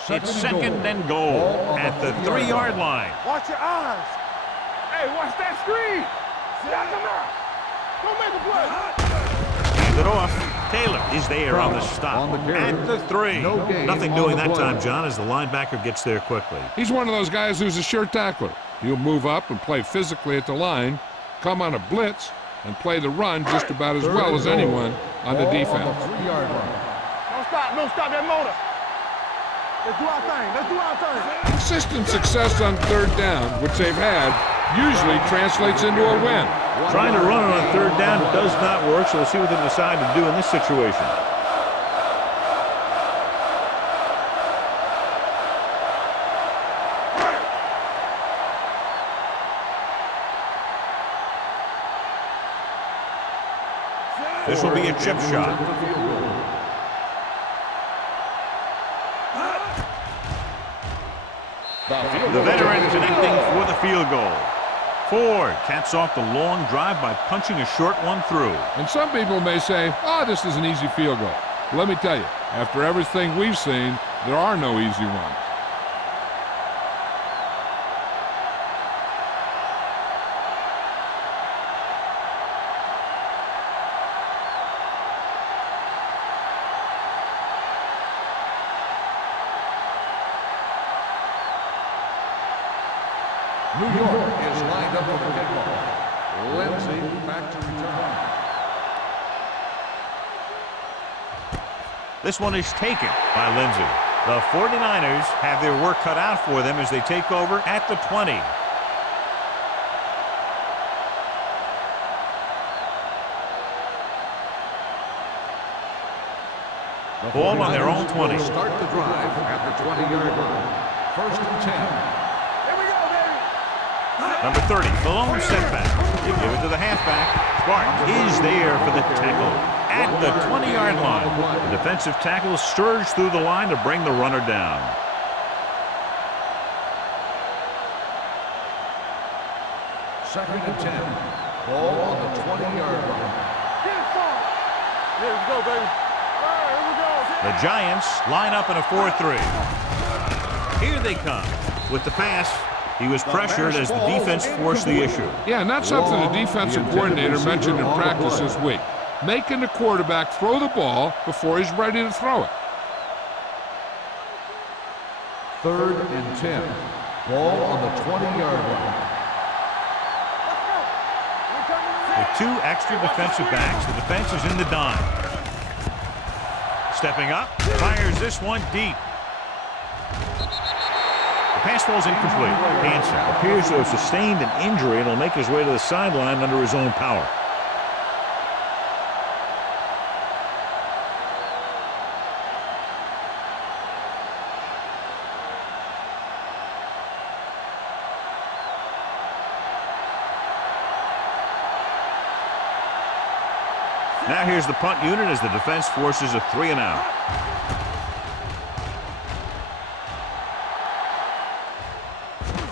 It's second and goal at the 3-yard line. Watch your eyes. Hey, watch that screen. Knock him out. Don't make a play. Hand it off. Taylor is there on the stop On the carry. at the 3. No gain Nothing on doing the that play. time, John, as the linebacker gets there quickly. He's one of those guys who's a sure tackler. He'll move up and play physically at the line, come on a blitz, and play the run just about as well as anyone on the Ball defense. On the 3-yard line. Don't stop that motor. Let's do our thing. Let's do our thing. Consistent success on third down, which they've had, usually translates into a win. Trying to run it on third down does not work, so we'll see what they decide to do in this situation. This will be a chip shot. The veteran connecting for the field goal. Ford caps off the long drive by punching a short one through. And some people may say, oh, this is an easy field goal. Let me tell you, after everything we've seen, there are no easy ones. New York is lined up for the kickoff. Lindsay back to return. This one is taken by Lindsay. The 49ers have their work cut out for them as they take over at the 20. Ball on their own 20. Start the drive at the 20-yard line. First and 10. Here we go, baby. Number 30, the lone setback. They give it to the halfback. Spark is there for the tackle at the 20-yard line. The defensive tackle surged through the line to bring the runner down. Second and 10. Ball on the 20-yard line. Get it, Paul. Here we go, baby. All right, here we go. The Giants line up in a 4-3. Here they come. With the pass, he was pressured as the defense forced the issue. Yeah, and that's something the defensive coordinator mentioned in practice this week. Making the quarterback throw the ball before he's ready to throw it. Third and 10. Ball on the 20-yard line. With two extra defensive backs, the defense is in the dime. Stepping up, fires this one deep. The pass falls incomplete. Hansen appears to have sustained an injury and will make his way to the sideline under his own power. Now here's the punt unit as the defense forces a 3-and-out.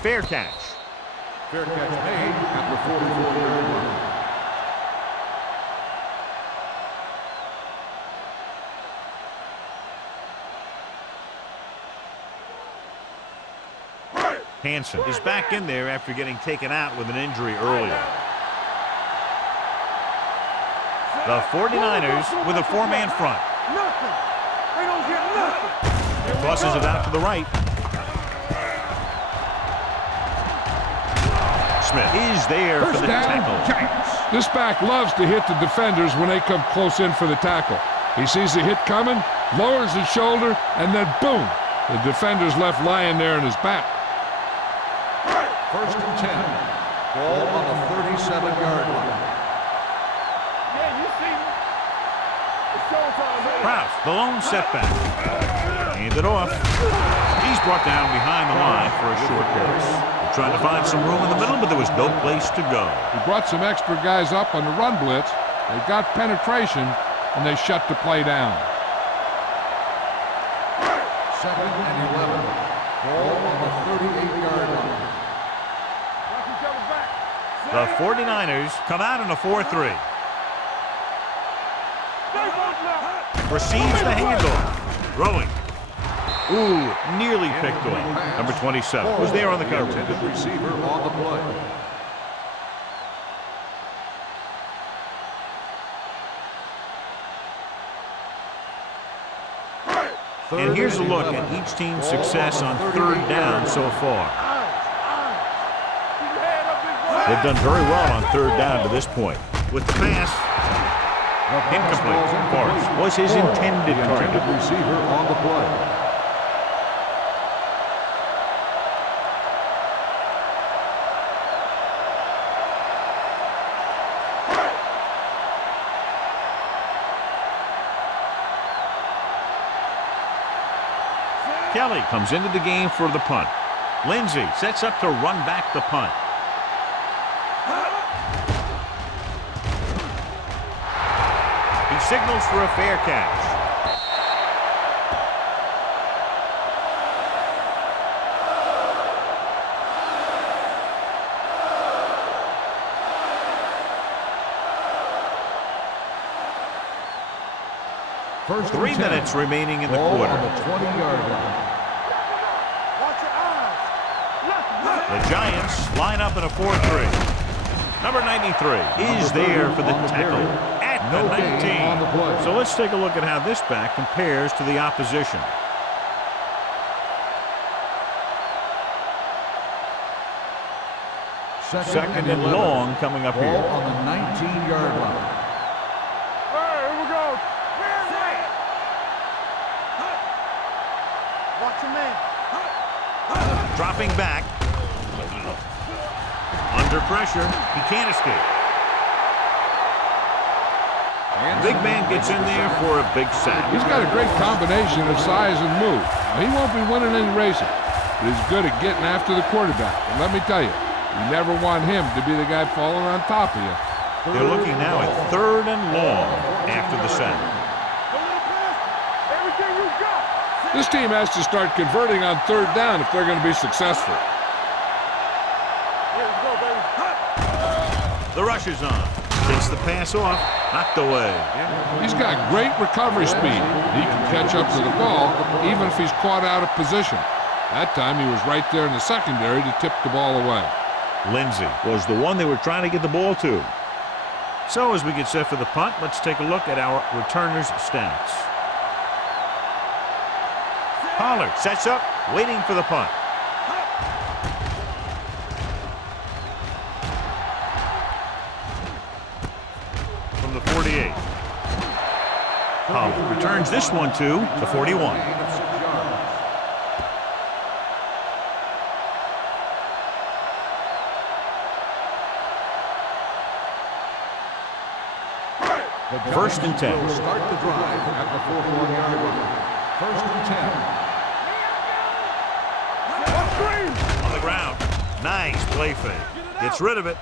Fair catch. Fair catch made at the 44-yard line. Hansen is back in there after getting taken out with an injury earlier. The 49ers with a four-man front. Nothing. They don't get nothing. Tosses it out to the right. Smith is there for the tackle. This back loves to hit the defenders when they come close in for the tackle. He sees the hit coming, lowers his shoulder, and then boom, the defender's left lying there in his back. First and 10. Ball on the 37-yard line. Yeah, you see me. It's showtime, baby. Prowse, the lone setback. Hand it off. He's brought down behind the line for a short pass. They're trying to find some room in the middle, but there was no place to go. He brought some extra guys up on the run blitz. They got penetration, and they shut the play down. Second and 11. Ball on the 38-yard line. Watch each other back. The 49ers come out in a 4-3. Stay back now. Receives the handoff. Throwing. Ooh, nearly picked off. Number 27 was there on the coverage. Intended receiver on the play. And here's a look at each team's success on third down so far. They've done very well on third down to this point. With the pass, incomplete. Forrest was his intended target. Receiver on the play. Kelly comes into the game for the punt. Lindsay sets up to run back the punt. He signals for a fair catch. First 3 minutes remaining in the Ball quarter. on the 20-yard line. Watch your eyes. The Giants line up in a 4-3. Number 93 is there for the tackle at the 19. So let's take a look at how this back compares to the opposition. Second and long coming up Ball here. on the 19-yard line. Here we go. Watch your man. Dropping back. Under pressure. He can't escape. Big man gets in there for a big sack. He's got a great combination of size and move. Now, he won't be winning any races, but he's good at getting after the quarterback. And let me tell you, you never want him to be the guy falling on top of you. They're looking now at third and long after the sack. Everything you got. This team has to start converting on third down if they're going to be successful. Here, let's go, baby. The rush is on. Takes the pass off. Knocked away. He's got great recovery speed. He can catch up to the ball even if he's caught out of position. That time he was right there in the secondary to tip the ball away. Lindsey was the one they were trying to get the ball to. So as we get set for the punt, let's take a look at our returners' stats. Pollard sets up, waiting for the punt. From the 48. Pollard returns this one to the 41. First and 10. Start the drive at the 41-yard line. First and 10. On the ground. Nice play fake. Gets rid of it.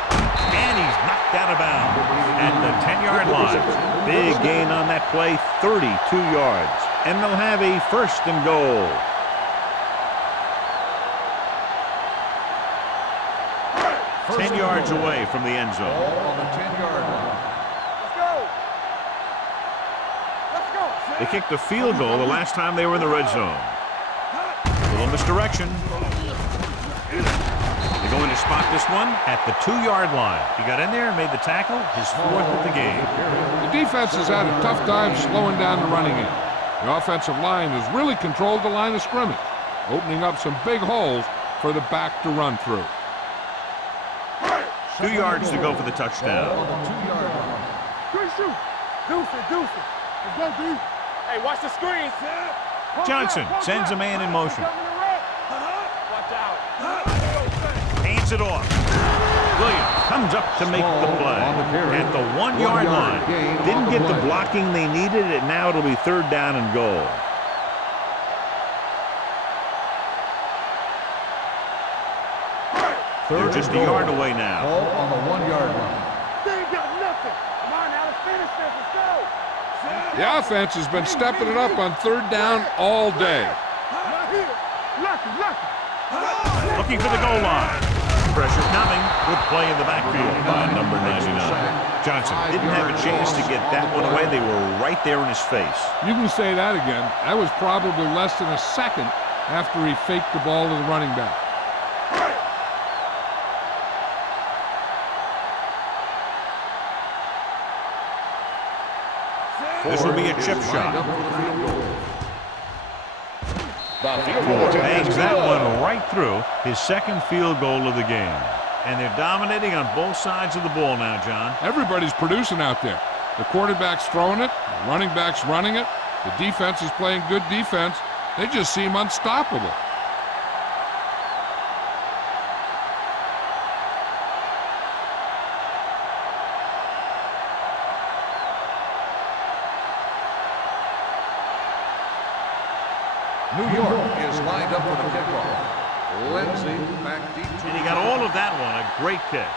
And he's knocked out of bounds at the 10-yard line. Big gain on that play, 32 yards. And they'll have a first and goal. First 10 yards away from the end zone. Ball on the 10-yard line. They kicked a field goal the last time they were in the red zone. A little misdirection. They're going to spot this one at the 2-yard line. He got in there and made the tackle, his fourth of the game. The defense has had a tough time slowing down the running game. The offensive line has really controlled the line of scrimmage, opening up some big holes for the back to run through. 2 yards to go for the touchdown. On the 2-yard line. Good shoot. Deuce it. Let's go, D. Hey, watch the screen, sir. Johnson sends a man in motion. Watch out. Hands it off. Williams comes up to make the play at the 1-yard line. Didn't get the blocking they needed, and now it'll be third down and goal. They're just a yard away now. Ball on the 1-yard line. They ain't got nothing. Come on now, let's finish this. Let's go. The offense has been stepping it up on third down all day. Right here. Lucky. Looking for the goal line. Pressure coming. Good play in the backfield by number 99. Johnson didn't have a chance to get that one away. They were right there in his face. You can say that again. That was probably less than a second after he faked the ball to the running back. This will be a chip shot. Ford Bangs that one right through, his second field goal of the game. And they're dominating on both sides of the ball now, John. Everybody's producing out there. The quarterback's throwing it, the running back's running it, the defense is playing good defense. They just seem unstoppable. New York is lined up for the kickoff. Lindsey back deep. And he got all of that one. A great kick.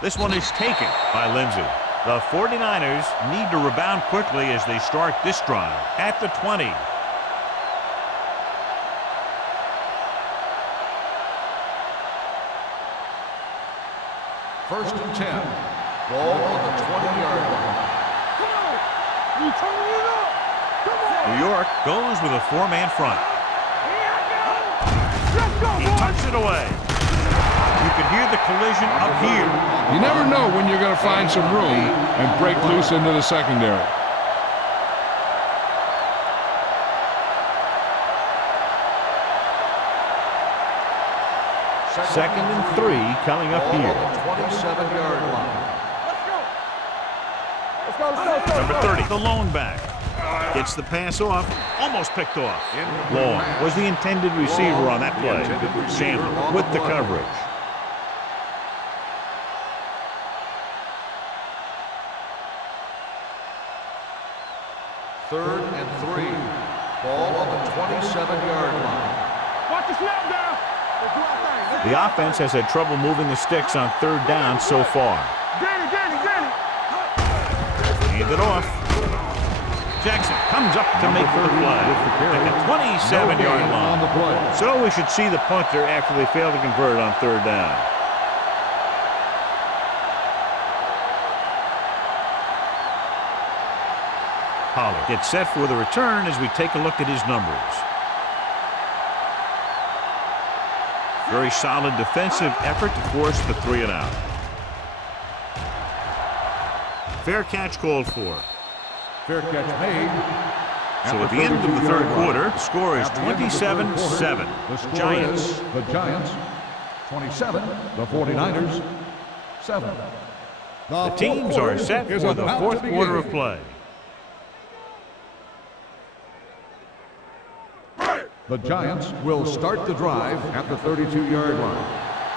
This one is taken by Lindsey. The 49ers need to rebound quickly as they start this drive at the 20. First and 10. Ball on the 20-yard line. Come on. You turning it up. Come on. New York goes with a 4-man front. Here I go. Let's go, He boys. tucks it away. You can hear the collision up here. You never know when you're going to find some room and break loose into the secondary. 2nd and 3 coming up here. 27-yard line. Number 30, the lone back. Gets the pass off, almost picked off. Long was the intended receiver on that play. Chandler with the coverage. Third and 3. Ball on the 27-yard line. Watch the snap down. Let's do our thing. The offense has had trouble moving the sticks on 3rd down so far. Get it. Hand it off. Jackson comes up to make the play at the 27-yard line. So we should see the punter after they fail to convert on 3rd down. Pollard gets set for the return as we take a look at his numbers. Very solid defensive effort to force the 3 and out. Fair catch called for. Fair catch made. So at the end of the 3rd quarter, the score is 27-7. Giants. The Giants, 27. The 49ers, 7. The teams are set for the 4th quarter of play. The Giants will start the drive at the 32-yard line.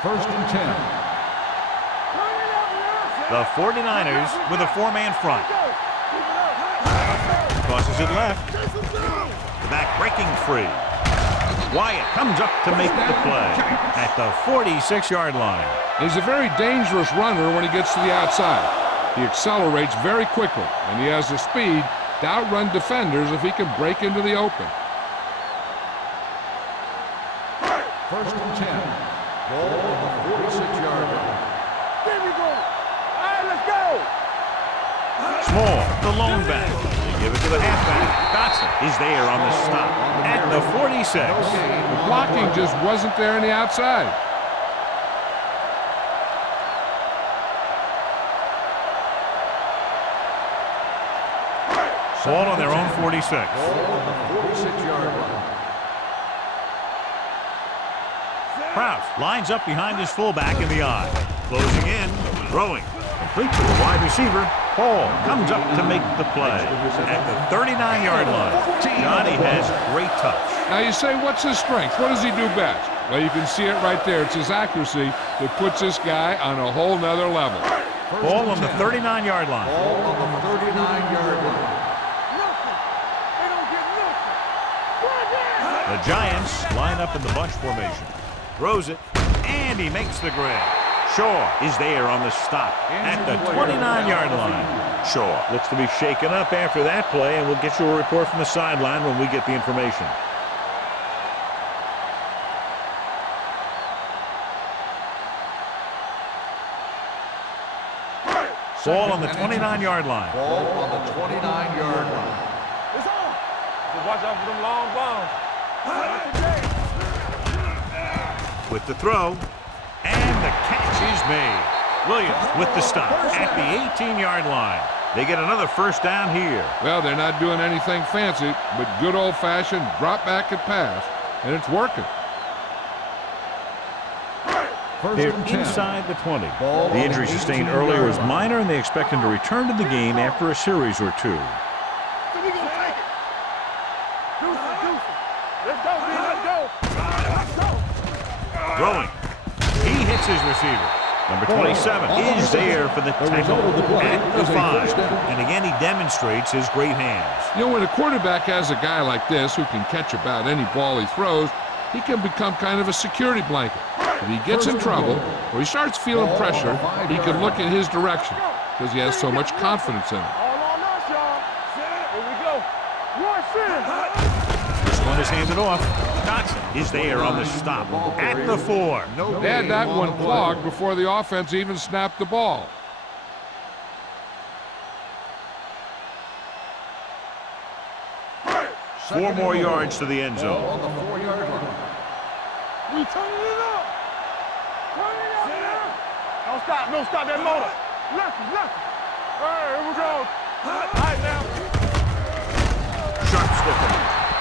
1st and 10. The 49ers with a 4-man front. Tosses it left. The back breaking free. Wyatt comes up to make the play at the 46-yard line. He's a very dangerous runner when he gets to the outside. He accelerates very quickly, and he has the speed to outrun defenders if he can break into the open. 1st and 10. Ball on the 46-yard line. There we go. All right, let's go. Small, the lone back. They give it to the halfback. Dotson is there on the stop at the 46. The blocking just wasn't there on the outside. Ball on their own 46. Ball on the 46-yard line. Krause lines up behind his fullback in the I. Closing in, throwing. Complete to the wide receiver. Paul comes up to make the play at the 39-yard line. Johnny has great touch. Now you say, what's his strength? What does he do best? Well, you can see it right there. It's his accuracy that puts this guy on a whole nother level. Ball on the 39-yard line. Ball on the 39-yard line. The Giants line up in the bunch formation. Throws it, and he makes the grab. Shaw is there on the stop at the 29-yard line. Shaw looks to be shaken up after that play, and we'll get you a report from the sideline when we get the information. Ball on the 29-yard line. Ball on the 29-yard line. It's on. Just watch out for them long bombs. With the throw, and the catch is made. Williams with the stop at the 18-yard line. They get another 1st down here. Well, they're not doing anything fancy, but good old-fashioned drop back and pass, and it's working. They're inside the 20. The injury sustained earlier was minor, and they expect him to return to the game after a series or 2. So we gonna take it. Deuce. Let's go, B. Let's go. Let's go. Throwing. He hits his receiver. Number 27 is there for the tackle at the 5. And again, he demonstrates his great hands. You know, when a quarterback has a guy like this who can catch about any ball he throws, he can become kind of a security blanket. If he gets in trouble or he starts feeling pressure, he can look in his direction because he has so much confidence in him. All on us, y'all. Here we go. One sin. This one is handed off. Dotson is there on the stop at the 4. They had that one clogged before the offense even snapped the ball. Four more yards to the end zone. On the 4-yard line. We turning it up. Turn it up now. Don't stop that motor. Left. All right, here we go. All right, now. Sharp stiff.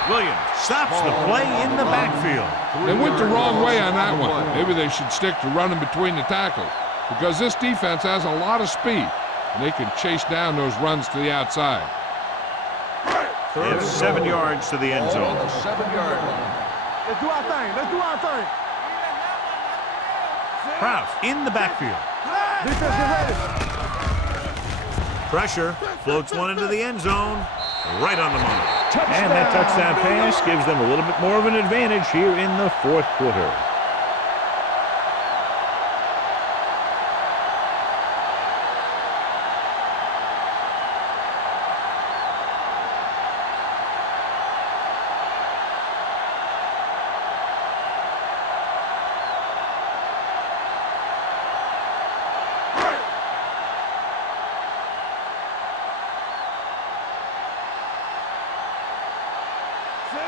Williams stops the play in the backfield. They went the wrong way on that one. Maybe they should stick to running between the tackles because this defense has a lot of speed, and they can chase down those runs to the outside. It's 7 yards to the end zone. 7-yard line. Let's do our thing. Let's do our thing. Kraus in the backfield. Defense, get ready. Pressure, floats one into the end zone, right on the money. And that touchdown pass gives them a little bit more of an advantage here in the fourth quarter.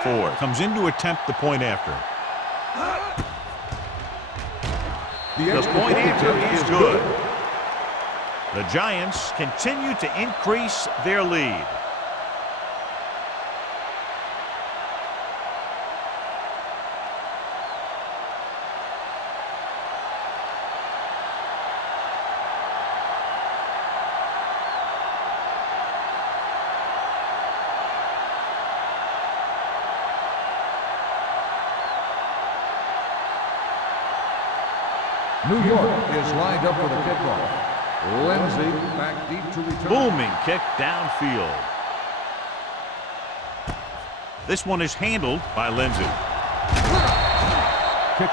Ford comes in to attempt the point after. The point after is good. The Giants continue to increase their lead. New York is lined up for the kickoff. Lindsey back deep to return. Booming kick downfield. This one is handled by Lindsey.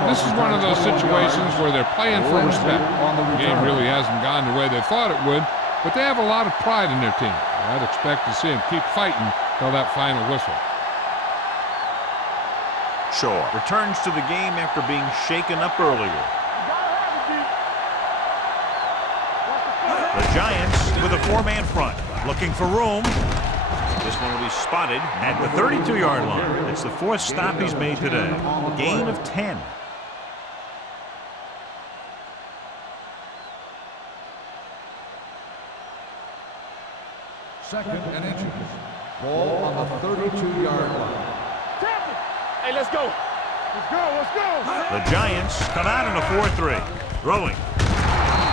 This is one of those situations where they're playing for respect. The game really hasn't gone the way they thought it would, but they have a lot of pride in their team. I'd expect to see them keep fighting till that final whistle. Shaw returns to the game after being shaken up earlier. The Giants with a 4-man front, looking for room. This one will be spotted at the 32-yard line. It's the 4th stop he's made today. Gain of 10. Second and inches. Ball on the 32-yard line. Hey, let's go. Let's go. Let's go. The Giants come out in a 4-3. Throwing.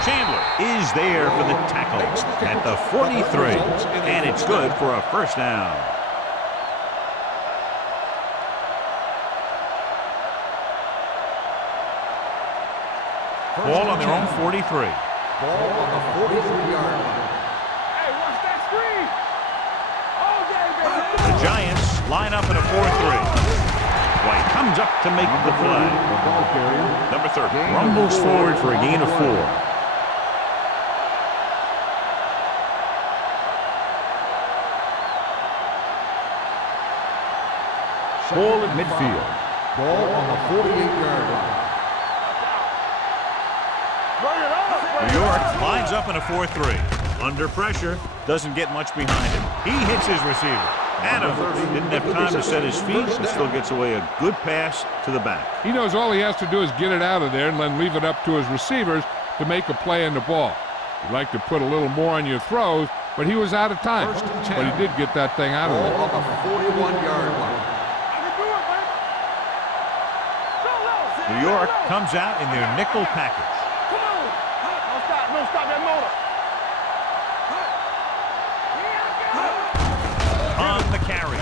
Chandler is there for the tackle at the 43. And it's good for a first down. Ball on their own 43. Ball on the 43-yard line. Hey, watch that screen. Oh, yeah, The Giants line up in a 4-3. White comes up to make the play. The ball carrier. Number 30 rumbles forward for a gain of 4. Ball at midfield. Ball on the 48-yard line. New York lines up in a 4-3. Under pressure, doesn't get much behind him. He hits his receiver. Adams didn't have time to set his feet and still gets away a good pass to the back. He knows all he has to do is get it out of there and then leave it up to his receivers to make a play on the ball. You'd like to put a little more on your throws, but he was out of time. But he did get that thing out of there. Ball on the 41-yard line. New York comes out in their nickel package. Come on. Don't stop. Don't stop that motor. On the carry.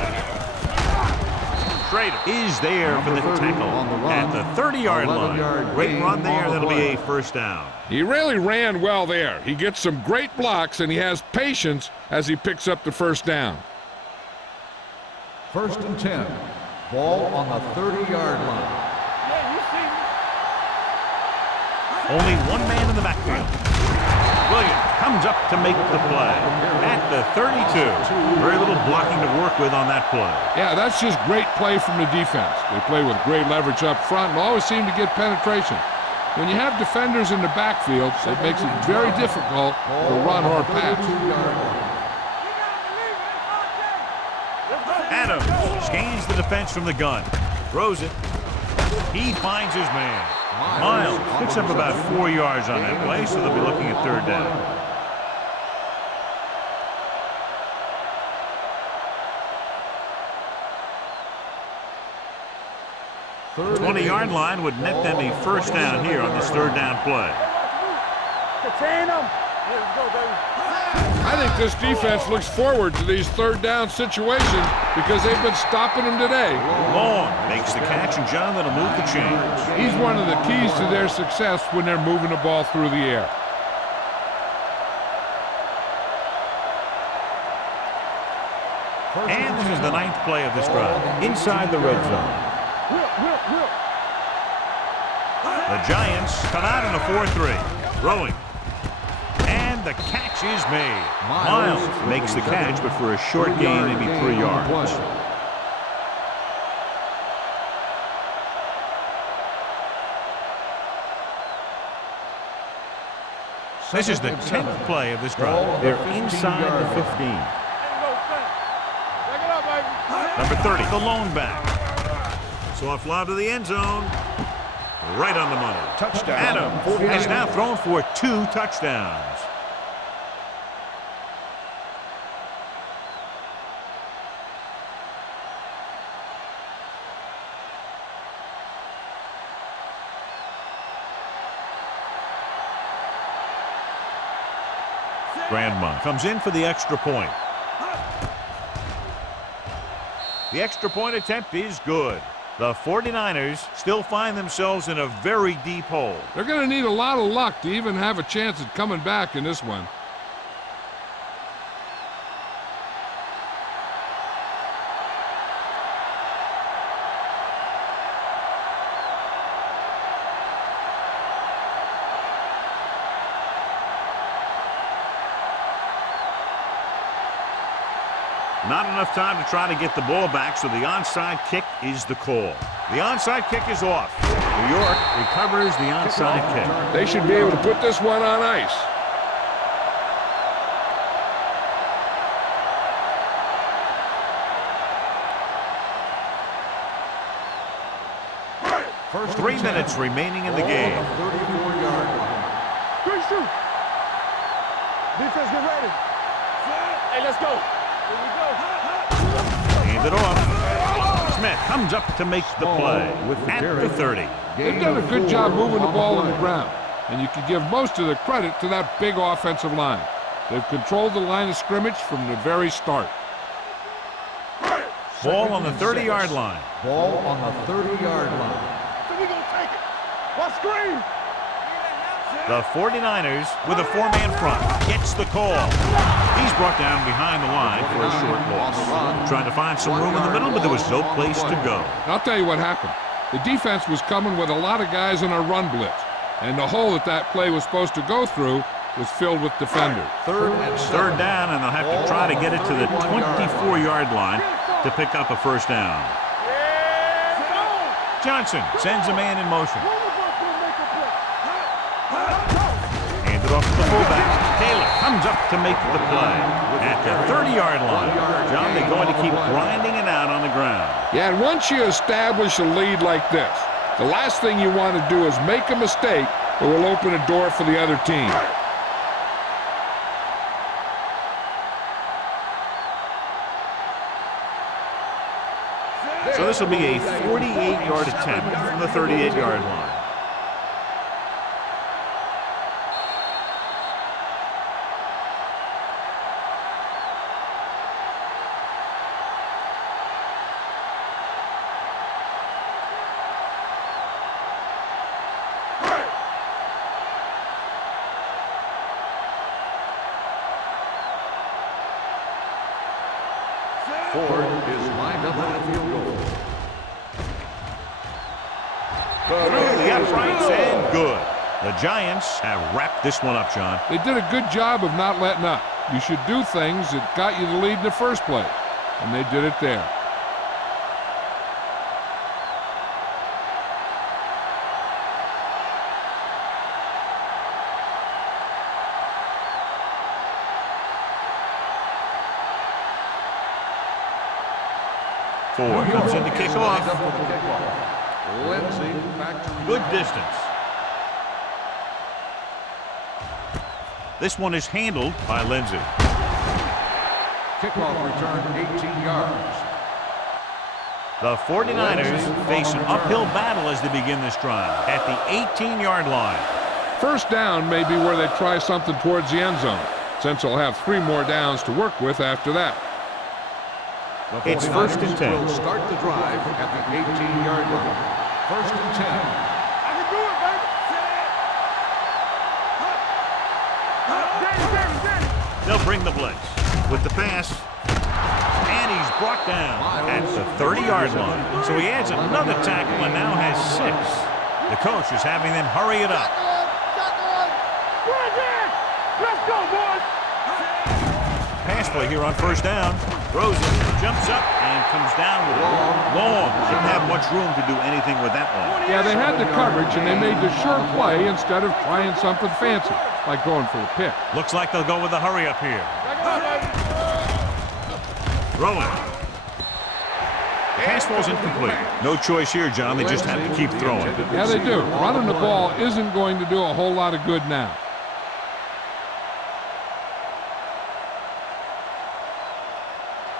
Schrader is there for the tackle at the 30-yard line. Great run there. That'll be a first down. He really ran well there. He gets some great blocks, and he has patience as he picks up the first down. First and 10. Ball on the 30-yard line. Only one man in the backfield. Williams comes up to make the play at the 32. Very little blocking to work with on that play. Yeah, that's just great play from the defense. They play with great leverage up front and always seem to get penetration. When you have defenders in the backfield, it makes it very difficult to run or pass. Adams scans the defense from the gun. Throws it. He finds his man. Miles picks up about 4 yards on that play, so they'll be looking at third down. Third 20-yard line would net them a first down here on this third down play. Contain them. Let's go, baby. I think this defense looks forward to these third down situations because they've been stopping them today. Long makes the catch, and John, that'll move the chains. He's one of the keys to their success when they're moving the ball through the air. And this is the 9th play of this drive, inside the red zone. The Giants come out in a 4-3, throwing. And the catch is made. Miles makes the catch, but for a short gain, maybe 3 yards. This is the 10th play of this drive. They're inside the 15. Number 30, the lone back. Soft lob to the end zone. Right on the money. Touchdown. Adams has now thrown for 2 touchdowns. Grandma comes in for the extra point. The extra point attempt is good. The 49ers still find themselves in a very deep hole. They're going to need a lot of luck to even have a chance at coming back in this one. Not enough time to try to get the ball back, so the onside kick is the call. The onside kick is off. New York recovers the onside kick. They should be able to put this one on ice. First 3 minutes remaining in the game. 34-yard line. Good shoot. Defense, get ready. Hey, let's go. Here we go. Hand it off. Smith comes up to make the play at the 30. They've done a good job moving the ball on the ground, and you can give most of the credit to that big offensive line. They've controlled the line of scrimmage from the very start. Ball on the 30-yard line. Ball on the 30-yard line. So we gonna take it. What screen? The 49ers with a 4-man front gets the call. He's brought down behind the line for a short loss. Trying to find some room in the middle, but there was no place to go. I'll tell you what happened. The defense was coming with a lot of guys in a run blitz, and the hole that play was supposed to go through was filled with defenders. Third down, and they'll have to try to get it to the 24-yard line to pick up a first down. Johnson sends a man in motion. Hand it off to the fullback. Taylor comes up to make the play at the 30-yard line. John, they're going to keep grinding it out on the ground. Yeah, and once you establish a lead like this, the last thing you want to do is make a mistake that will open a door for the other team. So this will be a 48-yard attempt from the 38-yard line. Ford is lined up at the field goal. Through the uprights and good. The Giants have wrapped this one up, John. They did a good job of not letting up. You should do things that got you the lead in the first place, and they did it there. Ford comes in to kick off. Lindsay back to Good distance. This one is handled by Lindsay. kickoff return 18 yards. The 49ers face an uphill battle as they begin this drive at the 18-yard line. First down may be where they try something towards the end zone, since they'll have 3 more downs to work with after that. It's 1st and 10. Will start the drive at the 18-yard line. 1st and 10. I can do it, baby. They'll bring the blitz with the pass. And he's brought down at the 30-yard line. So he adds another tackle and now has 6. The coach is having them hurry it up. Let's go, boys. Pass play here on 1st down. Throws it, jumps up, and comes down with it. Long. Didn't have much room to do anything with that one. Yeah, they had the coverage, and they made the sure play instead of trying something fancy, like going for a pick. Looks like they'll go with the hurry up here. Throwing. Pass ball's incomplete. No choice here, John. They just have to keep throwing. Yeah, they do. Running the ball isn't going to do a whole lot of good now.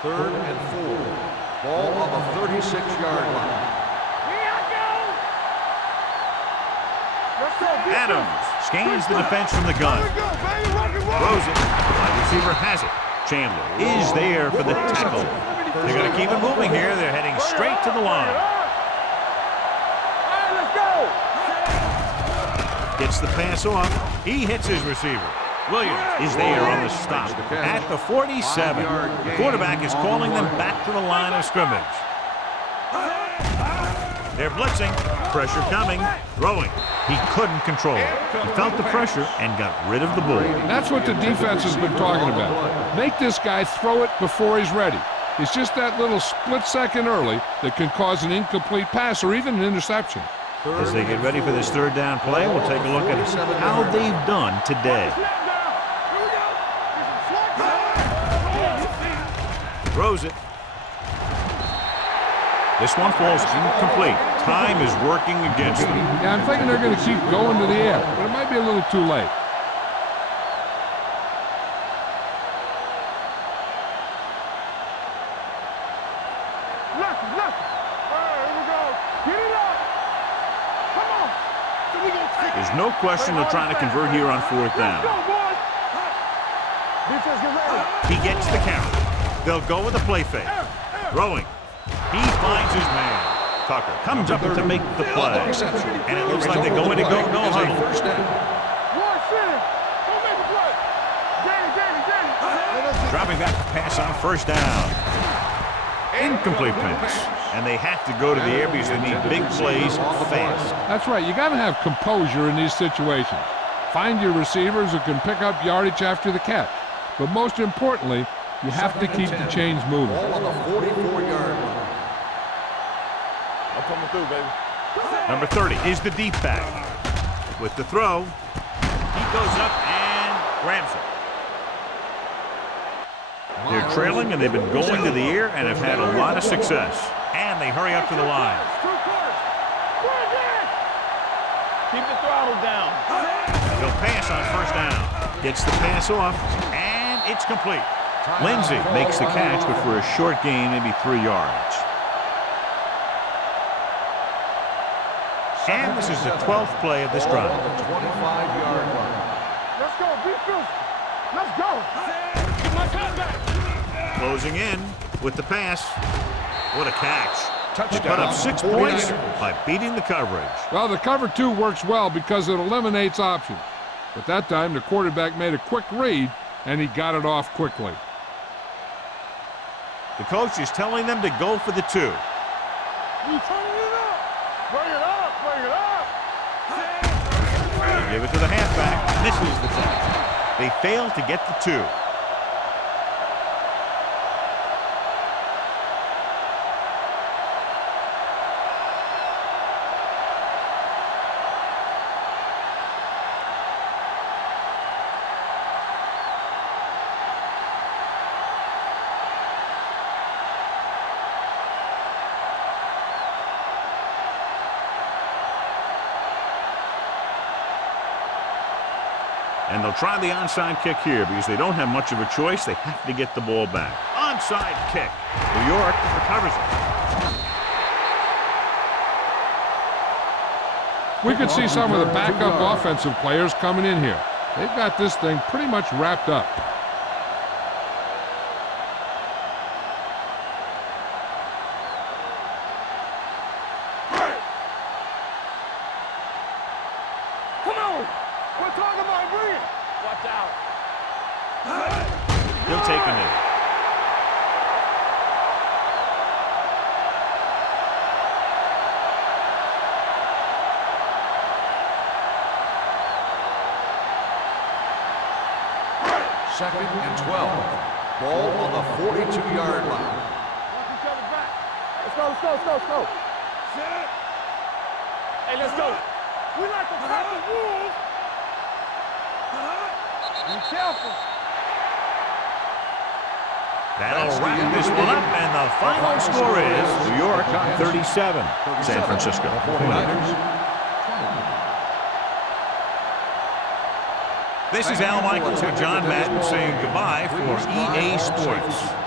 3rd and 4. Ball on the 36-yard line. Adams scans the defense from the gun. Throws it. Wide receiver has it. Chandler is there for the tackle. They're going to keep it moving here. They're heading straight to the line. Gets the pass off. He hits his receiver. Williams is there on the stop at the 47. The quarterback is calling them back to the line of scrimmage. They're blitzing. Pressure coming. Throwing. He couldn't control it. He felt the pressure and got rid of the ball. That's what the defense has been talking about. Make this guy throw it before he's ready. It's just that little split second early that can cause an incomplete pass or even an interception. As they get ready for this 3rd down play, we'll take a look at how they've done today. Throws it. This one falls incomplete. Time is working against them. Yeah, I'm thinking they're going to keep going to the air, but it might be a little too late. There's no question they're trying to convert here on 4th down. He gets the count. They'll go with a play fake. Throwing. He finds his man. Tucker comes up to make the play. And it looks like they're going to go no huddle. Dropping back to pass on 1st down. Incomplete pass. And they have to go to the air because they need big plays fast. That's right. You got to have composure in these situations. Find your receivers who can pick up yardage after the catch. But most importantly, you have to keep the chains moving. Ball on the 44-yard line. I'm coming through, baby. Number 30 is the deep back. With the throw, he goes up and grabs it. They're trailing, and they've been going to the air and have had a lot of success. And they hurry up to the line. Keep the throttle down. He'll pass on 1st down. Gets the pass off, and it's complete. Lindsey makes the catch, but for a short gain, maybe 3 yards. And this is the 12th play of this drive. On the 25-yard line. Let's go, defense. Let's go. Get my cut back. Closing in with the pass. What a catch. They Touchdown. put up 6 points by beating the coverage. Well, the cover 2 works well because it eliminates options. But that time, the quarterback made a quick read, and he got it off quickly. The coach is telling them to go for the 2. You turning it up. Bring it up. Bring it up. They give it to the halfback. Misses the tackle. They fail to get the 2. And they'll try the onside kick here because they don't have much of a choice. They have to get the ball back. Onside kick. New York recovers it. We could see some of the backup offensive players coming in here. They've got this thing pretty much wrapped up. Come on! We're talking about bringing. Watch out. He'll take a knee. Second and 12. Ball on the 42-yard line. Watch each other back. Let's go. Sit. Hey, let's go. We like to crack the wolves. Be careful. That'll wrap this one up, and the final score is New York 37, San Francisco 49ers. This is Al Michaels with John Madden saying goodbye for EA Sports.